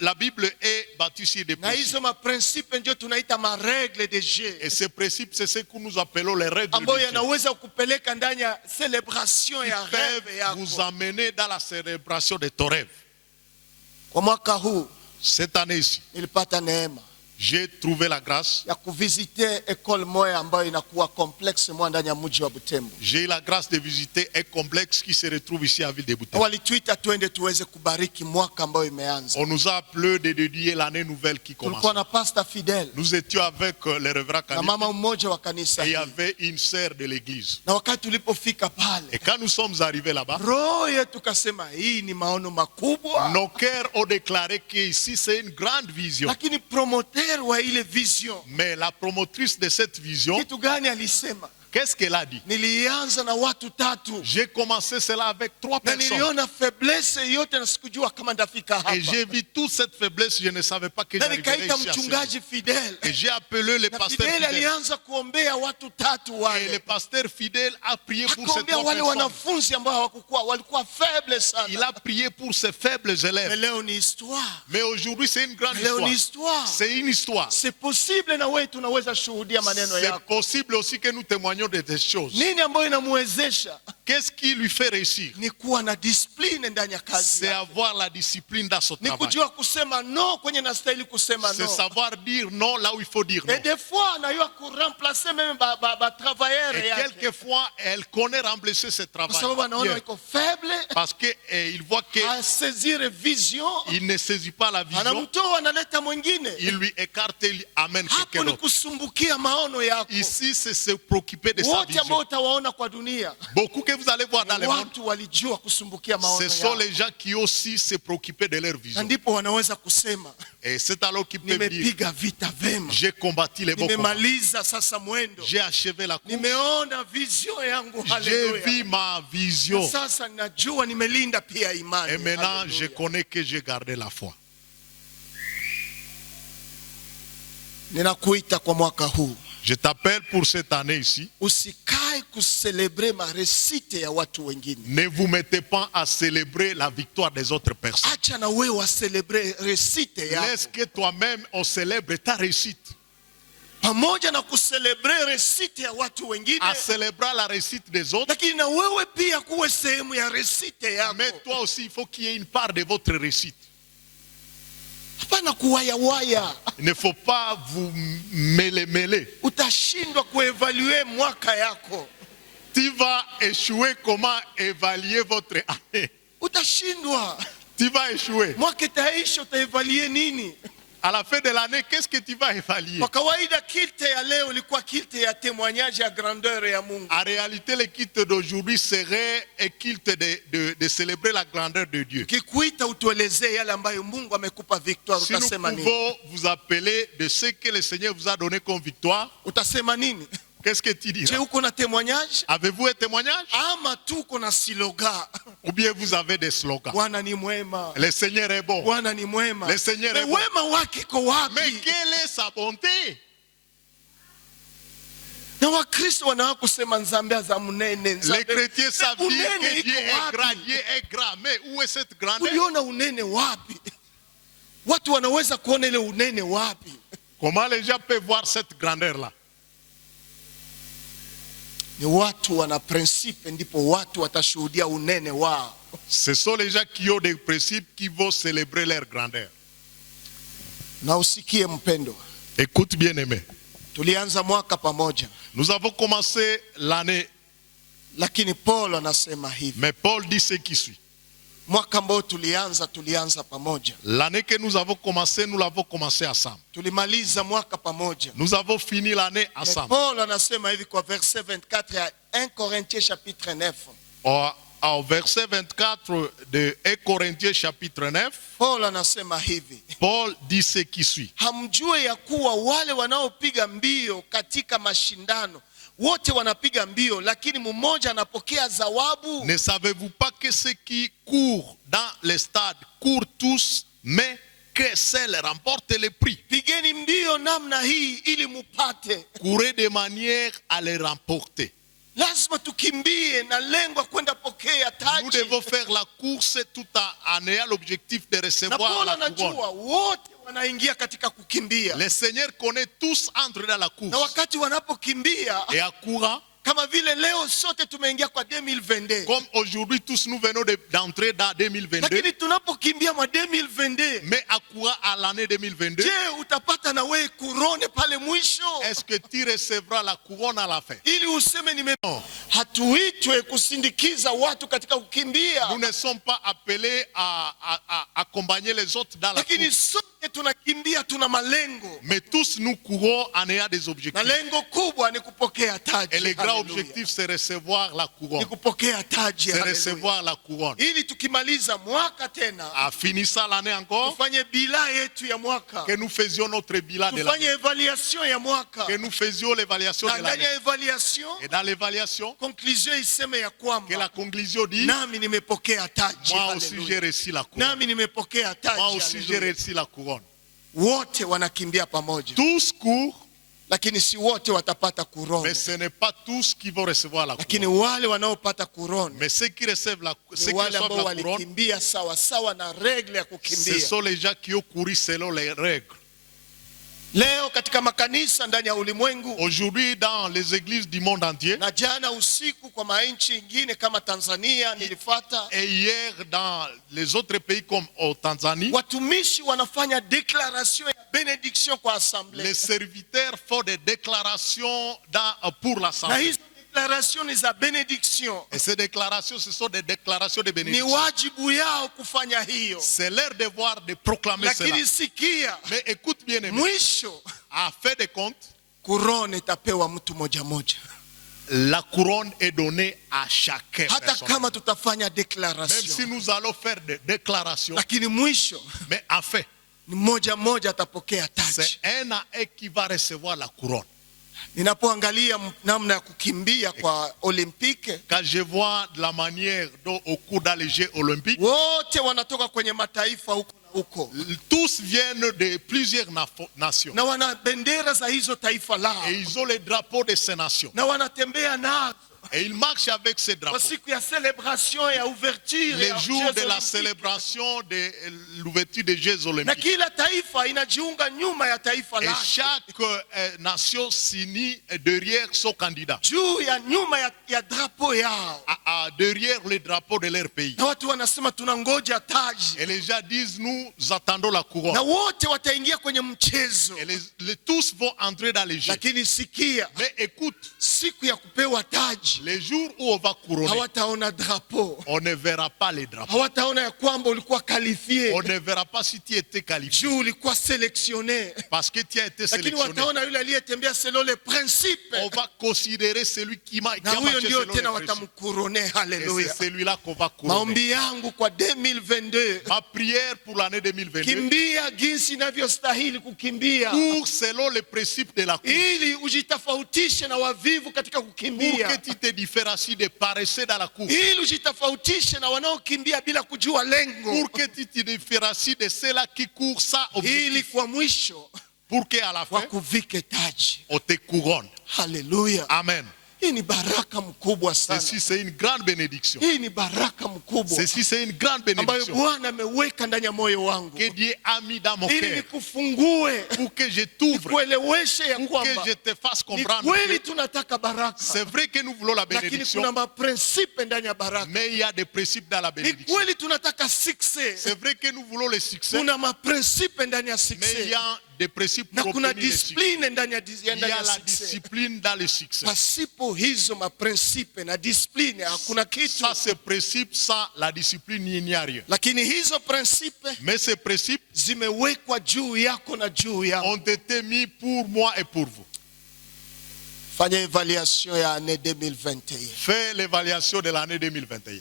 La Bible est bâtie sur des na principes. hizo maprinsipe ndio tunaita maregle de jeu, Et ces principes, c'est ce que nous appelons les règles ambayo du Dieu. yanaweza kupeleka ndani ya celebration ya Qui rêve peuvent vous yako. amener dans la célébration de ton rêve. Kwa mwaka huu Cette année ici, nilipata neema j'ai trouvé la grâce. ya kuvisite ekole moya ambayo inakuwa complexe moja ndani ya mji wa Butembo. J'ai eu la grâce de visiter un complexe qui se retrouve ici à Ville de Butembo. Walituita twende tuweze kubariki mwaka ambayo imeanza. On nous a appelé de dédier l'année nouvelle qui commence. Tulikuwa na Pastor Fidel Nous étions avec le révérend na Kani mama mmoja wa kanisa et il y hili, avait une sœur de l'église. na wakati tulipofika Et pale, quand nous sommes arrivés là-bas, roho yetu kasema hii ni maono makubwa, nos cœurs ont déclaré qu'ici c'est une grande vision. lakini promoter wa ile vision Mais la promotrice de cette vision, kitu gani alisema? qu'est-ce qu'elle a dit? Nilianza na watu tatu J'ai commencé cela avec 3 na personnes. niliona faiblesse yote na sikujua kama ndafika hapa, Et j'ai vu toute cette faiblesse, je ne savais pas que na j'arriverais nikaita ici à ce jour. mchungaji Fidel, Et j'ai appelé le na pasteur Fidel fidèle. alianza kuombea watu tatu Et le wale, pasteur fidèle a prié pour ces akaombea 3 wale personnes. wanafunzi ambao walikuwa faible Il sana. a prié pour ses faibles Mais élèves. leo ni histoire, Mais aujourd'hui, c'est une grande leo ni histoire. histoire. C'est une histoire. C'est possible na wewe tunaweza shuhudia maneno C'est yako. possible aussi que nous témoignions de des choses. Nini ambayo inamwezesha Qu'est-ce qui lui fait réussir? ni kuwa na discipline ndani ya kazi C'est yake, avoir la discipline dans son ni travail. kujua kusema no kwenye nastahili kusema C'est no. savoir dire non là où il faut dire non. Et des fois anayua kuremplacer même ba travailleur Et yake, quelquefois, elle connaît remplacer ce kwa travail. sababu anaona Bien. iko faible, Parce qu'il voit asaisir vision, qu'il ne saisit pas la vision. anamtoa analeta mwingine. Il lui écarte et il amène Hapo quelqu'un ni d'autre. kusumbukia maono yako. Ici, c'est se préoccuper préoccupés de sa Wote ambao vision. utawaona kwa dunia, Beaucoup que vous allez voir dans le monde, watu walijua kusumbukia maono ce sont yao, les gens qui aussi se préoccupaient de leur na vision. ndipo wanaweza kusema Et c'est alors qu'ils peuvent dire, nimepiga vita vema, j'ai combattu les bons combats. nimemaliza sasa mwendo, J'ai achevé la course. nimeona vision yangu. J'ai Haleluya! vu ma vision. Sasa najua nimelinda pia imani. Et maintenant, je Haleluya! connais que j'ai gardé la foi. Ninakuita kwa mwaka huu, Je t'appelle pour cette année ici. usikae kuselebre maresite ya watu wengine. Ne vous mettez pas à célébrer la victoire des autres personnes. Acha na wewe waselebre resite Laisse yako, que toi-même on célèbre ta réussite. pamoja na kuselebre resite ya watu wengine, À célébrer la réussite des autres. lakini na wewe pia kuwe sehemu ya resite yako. Mais toi aussi, il faut qu'il y ait une part de votre réussite. Hapana kuwayawaya, Il ne faut pas vous mêler. utashindwa kuevalue mwaka yako, Tu vas échouer. Comment évaluer votre année? utashindwa. Tu vas échouer. Mwaka itaisha, utaevalie nini? À la fin de l'année, qu'est-ce que tu vas évaluer? Kwa kawaida kilte ya leo ilikuwa kilte ya témoignage ya grandeur ya Mungu. En réalité, le culte d'aujourd'hui serait un culte de célébrer la grandeur de Dieu. Kikuita utuelezee yale ambayo Mungu amekupa victoire, Si nous utasema nini? pouvons vous appeler de ce que le Seigneur vous a donné comme victoire, Utasema nini? qu'est-ce que tu Je, diras? uko na témoignage Avez-vous un témoignage? ama tu uko na siloga? Ou bien vous avez des slogans? Bwana ni mwema, Le Seigneur est bon. Bwana ni mwema. Le Seigneur est Mais bon. wema wake ko Mais wapi? quelle est sa bonté? Na Wakristo wanaweza kusema nzambe za munene, Les nzambe. chrétiens savent dire Unene que Dieu iko est grand, wapi? Dieu est grand. Mais où est cette grandeur? Uliona unene wapi? Watu wanaweza kuona ile unene wapi? Comment les gens peuvent voir cette grandeur-là? Ni watu wana principe, ndipo watu watashuhudia unene wao. Ce sont les gens qui ont des principes qui vont célébrer leur grandeur. Na usikie mpendo, Écoute bien aimé. tulianza mwaka pamoja, Nous avons commencé l'année, lakini Paul anasema hivi, mais Paul dit ce qui suit. mwaka ambao tulianza pamoja, L'année que nous avons commencé, nous l'avons commencé ensemble. tulimaliza mwaka pamoja. Nous avons fini l'année Mais ensemble. Paul anasema hivi kwa verset 24 ya 1 Corinthiens chapitre 9. Au verset 24 de 1 Corinthiens chapitre 9, Paul anasema hivi, Paul dit ce qui suit. hamjue ya kuwa wale wanaopiga mbio katika mashindano wote wanapiga mbio, lakini mmoja anapokea zawabu? Ne savez-vous pas que ceux qui courent dans les stades courent tous, mais que seul remporte le prix? Pigeni mbio namna hii ili mupate. Courez de manière à les remporter. Lazima tukimbie na lengo kwenda pokea Nous taji. devons faire la course tout en ayant l'objectif de Na recevoir Paul la couronne. anajua wote wanaingia katika kukimbia, Le Seigneur connaît tous entre dans la na course. wakati wanapokimbia, Et en courant, kama vile leo sote tumeingia kwa 2022, comme aujourd'hui tous nous venons d'entrer dans 2022, lakini tunapokimbia mwa 2022, mais en courant à l'année 2022, je, utapata na wewe kurone pale mwisho est-ce que tu recevras la couronne à la fin? ili useme nime? Hatuitwe kusindikiza watu katika kukimbia, Nous ne sommes pas appelés à accompagner les autres dans la lakini course. sote tunakimbia, tuna malengo, Mais tous nous courons en ayant des na objectifs. lengo kubwa ni kupokea taji. Et le grand Hallelujah. objectif, c'est recevoir la Ni couronne. kupokea taji. C'est Hallelujah. recevoir la couronne. Ili tukimaliza mwaka tena En finissant l'année encore, tufanye bila yetu ya mwaka, que nous faisions notre bilan de tufanye l'année. evaluation ya mwaka, Que nous faisions l'évaluation na de ndani l'année. ya evaluation Et dans l'évaluation, conclusion iseme ya que kwamba la conclusion dit, nami nimepokea taji. moi aussi j'ai Hallelujah. reçu la couronne. Nami nimepokea taji. Moi aussi j'ai Hallelujah. reçu la couronne. Wote wanakimbia pamoja, Tous courent, lakini si wote watapata kurone. mais ce n'est pas tous qui vont recevoir la Lakini couronne. wale wanaopata kurone Mais ceux qui reçoivent la, ceux ni qui wale reçoivent ambao la couronne, walikimbia sawa sawa na regle ya ce kukimbia. sont les gens qui ont couru selon les règles. Leo katika makanisa ndani ya ulimwengu Aujourd'hui, dans les églises du monde entier, na jana usiku kwa manchi ingine kama Tanzania nilifata, et hier dans les autres pays comme au Tanzanie, watumishi wanafanya declaration ya benediction kwa les assemblee, serviteurs font des déclarations pour na l'assemblée. hizo declaration ni za benediction. Et ces déclarations, ce sont des déclarations de Ni bénédiction. wajibu yao kufanya hiyo, C'est leur devoir de proclamer cela. lakini sikia, Mais écoute bien aimé, mwisho à fait de compte, kurone itapewa mtu moja moja. la couronne est donnée à chacun. hata kama tutafanya Même si declaration, nous allons faire des déclarations, lakini mwisho mais en fait, ni mmoja mmoja atapokea c'est taji. un à un qui va recevoir la couronne. Ninapoangalia namna ya kukimbia kwa Olimpiki, Quand je vois de la manière dont au cours dans les Jeux olympiques, wote wanatoka kwenye mataifa huko na huko, tous viennent de plusieurs nations. na wana bendera za hizo taifa lao, Et ils ont les drapeaux de ces nations. na wanatembea nazo Et ils marchent avec ces kwa drapeaux. siku ya celebration ya ouverture Les ya jours Jeux de la Olympiques. célébration de l'ouverture des Jeux Na olympiques. kila taifa inajiunga nyuma ya taifa Et lake, chaque nation s'unit derrière son candidat, juu ya nyuma ya drapo yao, derrière le drapeau de leur pays. na watu wanasema tunangoja taji, Et les gens disent, nous attendons la na couronne. wote wataingia kwenye mchezo. Et tous vont entrer dans les Jeux. Lakini sikia, Mais écoute, siku ya kupewa taji les jours où on va couronner, hawataona drapo, on ne verra pas les drapeaux. hawataona ya kwamba ulikuwa qualifié, On ne verra pas si tu étais qualifié, juu ulikuwa sélectionné, parce que tu as été lakini sélectionné. wataona yule aliyetembea selon les principes, On va considérer celui qui na a huyo marché ndio selon tena les principes. watamkurone. Et Haleluya! c'est celui-là qu'on va couronner. Maombi yangu kwa 2022, Ma prière pour l'année 2022, kimbia jinsi inavyostahili kukimbia, pour selon les principes de la cour, ili ujitofautishe na wavivu katika pour kukimbia, que tu te différencies des paresseux dans la cour, ili ujitofautishe na wanaokimbia bila kujua lengo, pour que tu te différencies de ceux-là qui courent sans ili objectif, kwa mwisho pour qu'à la fin, wakuvike taji. on te couronne. Haleluya! Amen. Hii ni baraka mkubwa sana. Ceci, c'est une grande bénédiction. Hii ni baraka mkubwa Ceci, c'est une grande ambayo bénédiction Bwana ameweka ndani ya moyo wangu, que Dieu a mis dans mon ili cœur, nikufungue, pour que je t'ouvre, nikueleweshe ya pour kwamba que je te fasse ni comprendre kweli que tunataka baraka, c'est vrai que nous voulons la lakini bénédiction, kuna maprinsipe ndani ya baraka. mais il y a des principes dans la Ni bénédiction. kweli tunataka success, C'est vrai que nous voulons le succès, kuna maprinsipe ndani ya mais il success, y a des principes na pour kuna obtenir le succès. discipline ndani ya Il y a la success. discipline dans le succès. Pasipo hizo maprinsipe na discipline hakuna kitu. Ça, c'est principe, sans la discipline, il n'y a rien. Lakini hizo prinsipe Mais ces principes zimewekwa juu yako na juu yangu. ont été mis pour moi et pour vous. Fanya evaluation ya année 2021. Fais l'évaluation de l'année 2021.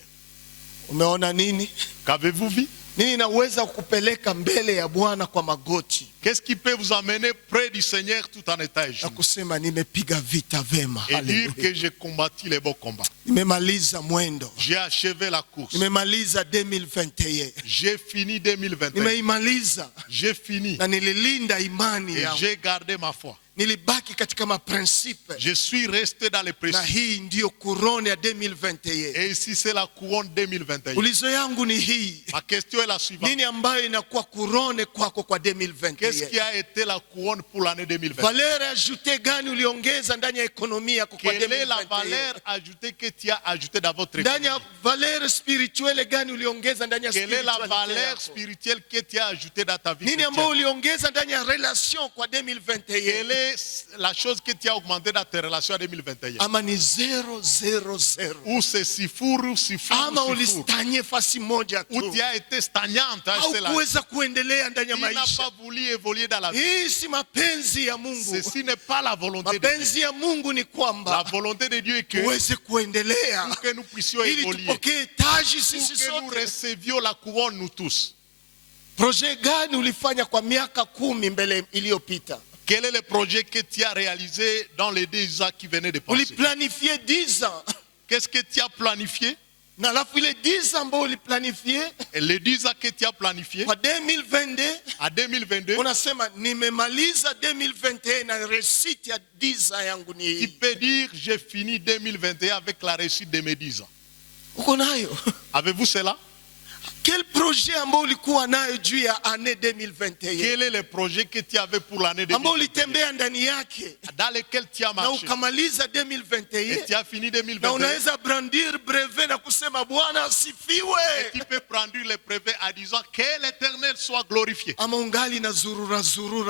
Umeona nini? Qu'avez-vous vu? Nini inaweza kukupeleka mbele ya Bwana kwa magoti Qu'est-ce qui peut vous amener près du Seigneur tout en état na genoux kusema nimepiga vita vema, et dire haleluya, que j'ai combattu les bons combats. nimemaliza mwendo, J'ai achevé la course. nimemaliza 2021, J'ai fini 2021. nimeimaliza J'ai fini na nililinda imani et yangu, j'ai gardé ma foi. nilibaki katika maprinsipe, Je suis resté dans les na principes. hii ndiyo kurone ya 2021. Et ici, c'est la couronne 2021. Ulizo yangu ni hii, Ma question est la suivante. nini ambayo inakuwa kurone kwako kwa Qu'est-ce 2021? qui a été la couronne pour l'année 2020? Valeur ajoutée gani uliongeza ndani ya ekonomi yako kwa Quelle est la 2021? valeur ajoutée que tu as ajoutée dans votre Ndani économie? ya valeur spirituelle gani uliongeza ndani ya Quelle est la spiritualite valeur yako? spirituelle que tu as ajoutée dans ta vie Nini ambayo chrétienne? uliongeza ndani ya relation kwa 2021? Quelle est la chose que tu as augmentée dans tes relations en 2021? Ama ni 000, Ou c'est sifuru, sifuru, ama sifuru. ulistanye fasi moja Ou tu, tu as été stagnante. Hein, au c'est la- kuweza kuendelea ndani ya Tu n'as maisha. pas voulu évoluer dans la vie. Hii si mapenzi ya Mungu. Ceci n'est pas la volonté de Dieu. Mapenzi ya Mungu ni La kwamba volonté de Dieu est que, uweze kuendelea pour que nous puissions ili évoluer, tupokee taji pour sisi que nous sote. recevions la couronne, nous tous. Projet gani ulifanya kwa miaka 10 mbele iliyopita? Quel est le projet que tu as réalisé dans les 10 ans qui venaient de passer? Uliplanifie 10 ans, Qu'est-ce que tu as planifié? na alafu ile 10 ans ambao uliplanifie Et les 10 ans que tu as planifié, kwa 2022 à 2022, unasema nimemaliza 2021 na receipt ya 10 ans yangu ni tu hii. peux dire j'ai fini 2021 avec la réussite de mes 10 ans. Uko nayo? Avez-vous cela? Quel projet ambao ulikuwa nayo juu ya année 2021 Quel est le projet que tu avais pour l'année ambao 2021 ulitembea ndani yake dans lequel tu as na marché ukamaliza et 2021 tu as fini na 2021? unaweza brandir brevet na kusema Bwana Et asifiwe, tu peux prendre le brevet en disant que l'Éternel soit glorifié. ama ungali na zurura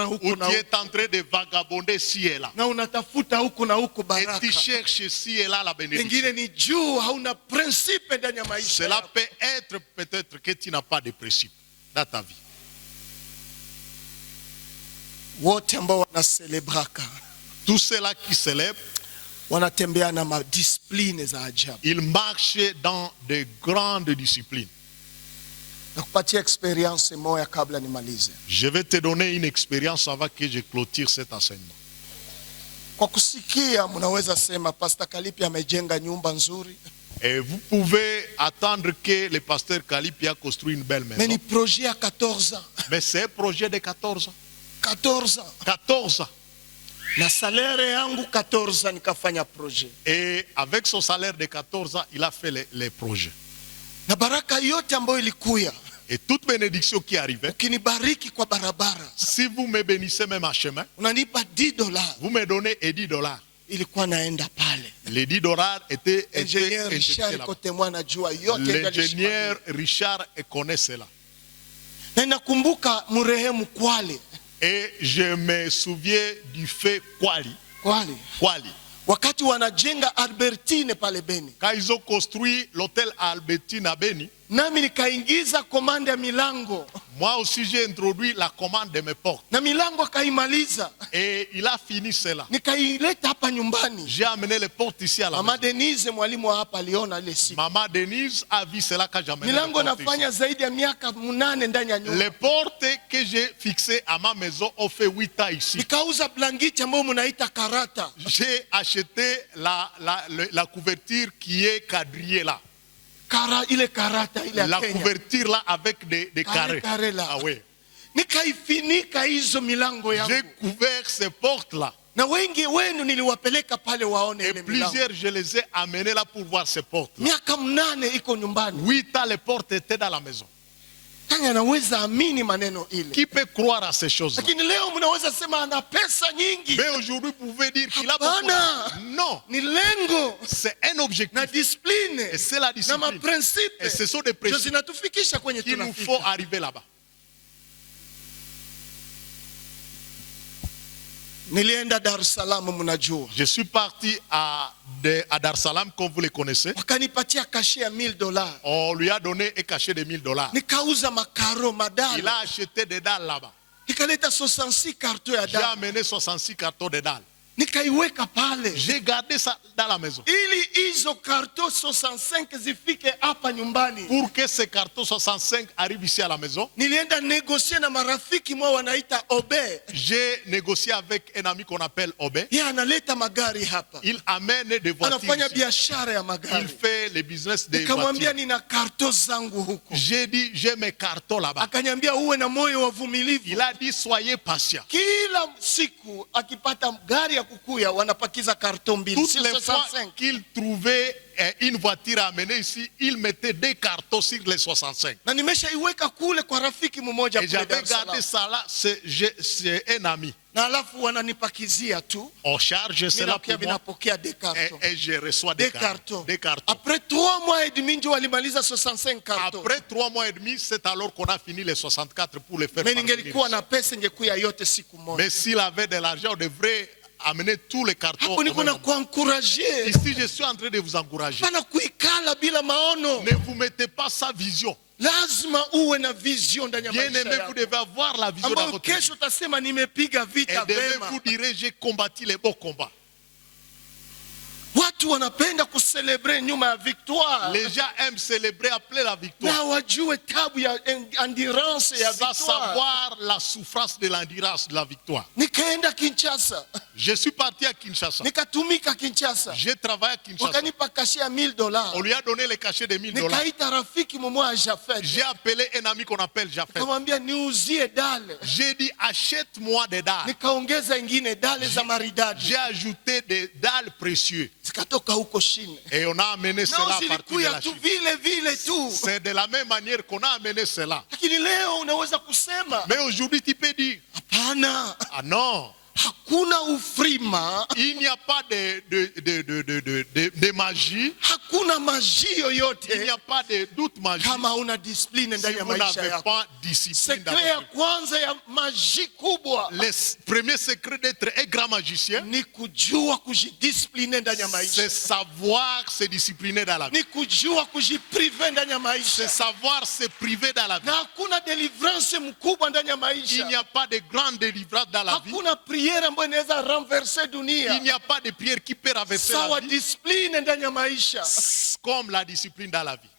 huku Ou na tu huku es en train de vagabonder ici et là. na unatafuta huku na huku Et baraka, tu cherches ici et là la bénédiction. pengine ni juu hauna principe ndani ya maisha Cela yako. peut être peut-être que tu n'as pas de principe dans ta vie. Wote ambao wanaselebraka Tous ceux-là qui célèbrent, wanatembea na madiscipline za ajabu. Ils marchaient dans de grandes disciplines. Nakupatia experience moja kabla nimalize. Je vais te donner une expérience avant que je clôture cet enseignement. Kwa kusikia mnaweza sema Pastor Kalipi amejenga nyumba nzuri. Et vous pouvez attendre que le pasteur Kalipi a construit une belle maison. Mais ni projet à 14 ans. Mais c'est un projet de 14 ans. 14 ans. 14 ans. Na salaire yangu 14 ans nikafanya projet. Et avec son salaire de 14 ans, il a fait les projets. Na baraka yote ambayo ilikuya. Et toute bénédiction qui arrivait, Ukinibariki kwa barabara, si vous me bénissez même en chemin, unanipa $10. vous me donnez $10. Ilikuwa naenda pale. Les $10 étaient Ingénieur injectés Richard là-bas. kote mwana jua yote ndio L'ingénieur Richard connaît cela. Na nakumbuka mrehemu Kwale. Et je me souviens du fait Kwali. Wakati wanajenga Albertine pale Beni. Quand ils ont construit l'hôtel Albertine à Beni, nami nikaingiza komanda ya milango. Moi aussi j'ai introduit la commande de mes portes. Na milango akaimaliza. Et il a fini cela. Nikaileta hapa nyumbani. J'ai amené les portes ici à la Mama maison. Denise mwalimu hapa aliona ile siku. Maman Denise a vu cela quand j'ai amené Milango les portes nafanya ici. zaidi ya miaka 8 ndani ya nyumba. Les portes que j'ai fixées à ma maison ont fait 8 ans ici. Nikauza blanketi ambayo mnaita karata. J'ai acheté la couverture qui est quadrillée là. Ile karata ile ya La Kenya. couverture là avec des carrés. Carré là. Ah oui. Nikaifinika hizo milango yangu. J'ai couvert ces portes là. Na wengi wenu niliwapeleka pale waone Et ile milango. plusieurs, je les ai amenés là pour voir ces portes là. Miaka 8 iko nyumbani. 8 ans, les portes étaient dans la maison. Nani anaweza amini maneno ile? Qui peut croire à ces choses là? Lakini leo mnaweza sema ana pesa nyingi. Mais aujourd'hui, vous pouvez dire qu'il a beaucoup. Hapana. Non, Ni lengo c'est un objectif. na discipline Et c'est la na discipline. maprincipe Et ce sont des ndio principes zinatufikisha kwenye qu'il nous tunafika. faut arriver là-bas. Nilienda Dar es Salaam mnajua. Je suis parti à Dar es Salaam, comme vous le connaissez. Wakanipatia cachet ya $1000. On lui a donné un cachet de $1000. Nikauza makaro Il madala. a acheté des dalles là-bas. Nikaleta 66 carton ya J'ai dala. amené 66 cartons de dalles. Nikaiweka pale. J'ai gardé ça dans la maison. Ili hizo carton 65 zifike hapa nyumbani. Pour que ces cartons 65 arrivent ici à la maison, Nilienda négocier na marafiki mwa wanaita Obe. j'ai négocié avec un ami qu'on appelle Obé. Yeye analeta magari hapa. Il amène des voitures Anafanya ici. biashara ya Il magari. fait le business des Nikamwambia voitures. nina carton zangu huko. J'ai dit, j'ai mes cartons là-bas. Akaniambia uwe na moyo wa uvumilivu. Il a dit, soyez patient. Kila siku akipata gari ya kukuya wanapakiza carton mbili. Toutes les fois 65. qu'il trouvait une voiture à amener ici, il mettait des cartons sur les 65. Na nimeshaiweka kule kwa rafiki mmoja Et kule j'avais Dar es Salaam. gardé ça là, c'est un ami. Na alafu wananipakizia tu. On charge cela Mimi pour moi vinapokea des cartons. et je reçois Des des cartons. cartons. Des cartons. Après 3 mois et demi ndio walimaliza 65 cartons. Après 3 mois et demi, c'est alors qu'on a fini les 64 pour les faire Mimi parvenir ningelikuwa ici. na pesa ingekuya yote siku moja. Mais s'il avait de l'argent, on devrait amener tous les cartons. Hapo au niko même na moment. kuencourager. Ici, je suis en train de vous encourager. Pana kuikala bila maono. Ne vous mettez pas sa vision. Lazima uwe na vision ndani ya Bien maisha aimé, vous yako. devez avoir la vision dans Ambayo votre vie. kesho utasema nimepiga Et vita demain, vema. vous direz, j'ai combattu les beaux combats. Watu wanapenda kucelebrate nyuma ya victoire. Les gens aiment célébrer après la Na victoire, wajue tabu ya endurance ya sans victoire. savoir la souffrance de l'endurance de la victoire. Nikaenda Kinshasa. Je suis parti à Kinshasa. Nikatumika Kinshasa. J'ai travaillé à Kinshasa. Wakanipa cachet ya $1000. On lui a donné le cachet de $1000. Nikaita rafiki mmoja Jafet. J'ai appelé un ami qu'on appelle Jafet. Nikamwambia niuzie dale. J'ai dit, achète-moi des dalles. Nikaongeza ingine dale za maridadi. J'ai ajouté des dalles précieuses. Zikatoka huko Chine. Et on a amené cela Nao à partir de zilikuya la tu Chine. vile tu. C'est de la même manière qu'on a amené cela. Lakini leo unaweza kusema Mais aujourd'hui, tu peux dire, hapana, ah non, hakuna ufrima, il n'y a pas de magie, hakuna maji il n'y yoyote a pas de doute magique kama una discipline si ndani ya vous maisha n'avez yako. pas discipline dans Sekre ya votre vie. kwanza ya maji kubwa Le premier secret d'être un grand magicien, ni kujua kujidiscipline ndani ya maisha, c'est savoir se discipliner dans la vie. ni kujua kujiprive ndani ya C'est maisha. savoir se priver dans la vie. Na hakuna deliverance mkubwa ndani ya Il n'y maisha, a pas de grande délivrance dans la vie. hakuna prière priere ambayo inaweza renverser Il dunia n'y a pas de prière qui peut renverser la sawa vie discipline ndani ya maisha. comme la discipline dans la vie.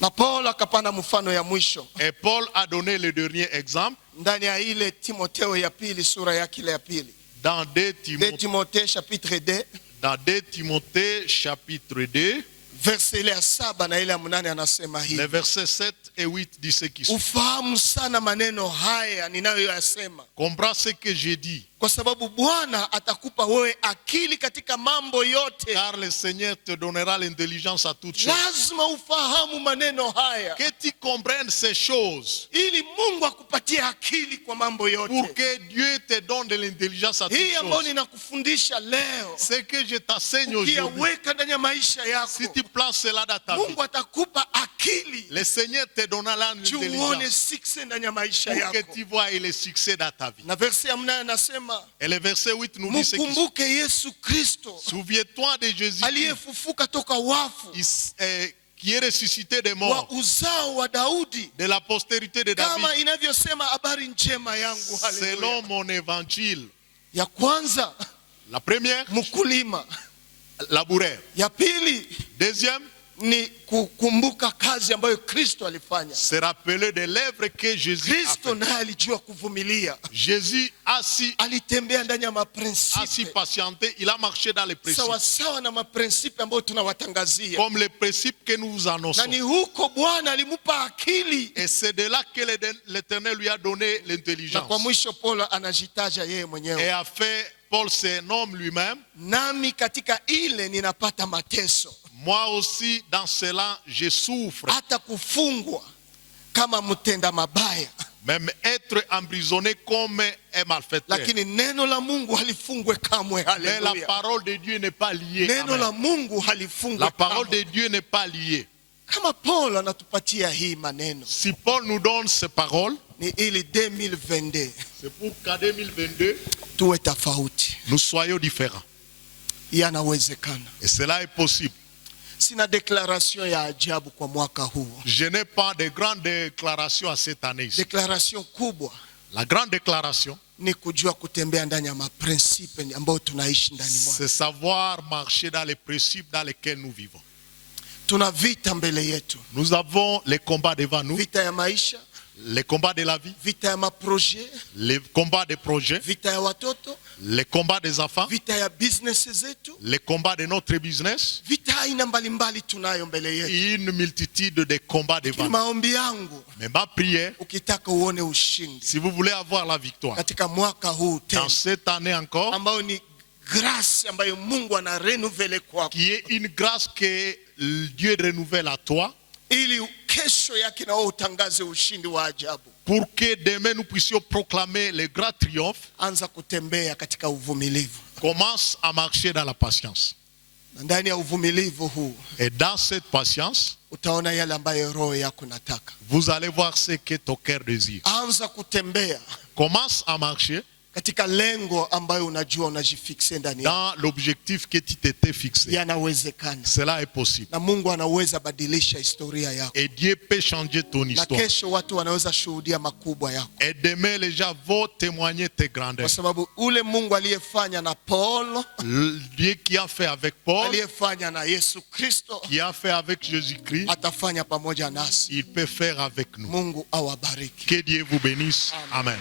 Na Paulo akapana mfano ya mwisho Et Paul a donné le dernier exemple ndani ya ile Timotheo ya pili sura yake ile ya pili. dans 2 De Timothée chapitre 2 Timothée chapitre 2, verse ile ya 7 na ile ya 8 anasema les hivi. versets 7 et 8 disent ce qui suit. Ufahamu sana maneno haya ninayoyasema, Comprends ce que j'ai dit, kwa sababu Bwana atakupa wewe akili katika mambo yote. car le Seigneur te donnera l'intelligence à toutes choses. Lazima ufahamu maneno haya Que tu comprennes ces choses ili Mungu akupatie akili kwa mambo yote. pour que Dieu te donne de l'intelligence à toutes Hii ambayo choses. ninakufundisha leo, Ce que je t'enseigne aujourd'hui, ukiyaweka ndani ya maisha si yako, tu places cela dans ta vie, Mungu atakupa akili le Seigneur te donnera juu uone l'intelligence success ndani ya maisha pour que yako. tu vois le succès dans ta vie. Na verse ya 8 anasema Et le verset 8 nous dit ce qui suit. mkumbuke Yesu Kristo Souviens-toi de Jésus aliyefufuka toka wafu, qui est ressuscité des wa morts, uzao wa Daudi, de la postérité de David, kama inavyosema habari njema yangu. selon Haleluya. mon évangile. Ya kwanza La première, mkulima, laboureur. ya pili Deuxième, ni kukumbuka kazi ambayo Kristo alifanya. se rappeler de l'œuvre que Jésus a Kristo fait. naye alijua kuvumilia, Jésus a si alitembea ndani ya maprinsipe patienté, il a marché dans les principes, sawa sawa na maprinsipe ambayo tunawatangazia, comme les principes que nous vous na annonçons. ni huko Bwana alimupa akili. Et c'est de là que l'Éternel lui a donné Na l'intelligence. kwa mwisho Paulo anajitaja yeye Et mwenyewe, a fait, Paul se nomme lui-même, nami katika ile ninapata mateso, moi aussi dans cela je souffre, hata kufungwa kama mtenda mabaya, même être emprisonné comme un malfaiteur. lakini neno la Mungu halifungwe kamwe. Mais la Haleluya. parole de Dieu n'est pas liée. Neno Amen. la Mungu halifungwe La parole kamwe. de Dieu n'est pas liée. Kama Paulo anatupatia hii maneno, Si Paul nous donne ces paroles, ni ili 2022 c'est pour qu'en 2022, tuwe tofauti. nous soyons différents. Yanawezekana. Et cela est possible. Sina declaration ya ajabu kwa mwaka huu. Je n'ai pas de grande déclaration à cette année ici. Declaration kubwa La grande déclaration, ni kujua kutembea ndani ya maprinsipe ambayo tunaishi ndani mwake. c'est savoir marcher dans les principes dans lesquels nous vivons. Tuna vita mbele yetu, Nous avons les combats devant nous, vita ya maisha, les combats de la vie, vita ya maproje, les combats des projets, vita ya watoto, les combats des enfants, vita ya business zetu, les combats de notre business, vita aina mbalimbali tunayo mbele yetu. une multitude de combats devant Ni nous. maombi yangu, Mais ma prière, ukitaka uone ushindi si vous voulez avoir la victoire, katika mwaka huu dans tena, cette année encore, ambayo ni grâce ambayo Mungu ana renouveler kwako, qui est une grâce que Dieu renouvelle à toi, ili kesho yake na wewe utangaze ushindi wa ajabu. pour que demain nous puissions proclamer le grand triomphe. Anza kutembea katika uvumilivu, Commence à marcher dans la patience. na ndani ya uvumilivu huu Et dans cette patience, utaona yale ambayo roho yako nataka. vous allez voir ce que ton cœur désire. Anza kutembea Commence à marcher katika lengo ambayo unajua unajifikse ndani yako. dans l'objectif que tu t'étais fixé. Yanawezekana, Cela est possible. na Mungu anaweza badilisha historia yako, Et Dieu peut changer ton na histoire. kesho watu wanaweza shuhudia makubwa yako, Et demain, les gens vont témoigner tes kwa grandeurs. sababu ule Mungu aliyefanya na Paulo, Le Dieu qui a fait avec Paul, aliyefanya na Yesu Kristo, qui a fait avec Jésus-Christ, atafanya pamoja nasi. il peut faire avec nous. Mungu awabariki. Que Dieu vous bénisse. Amen.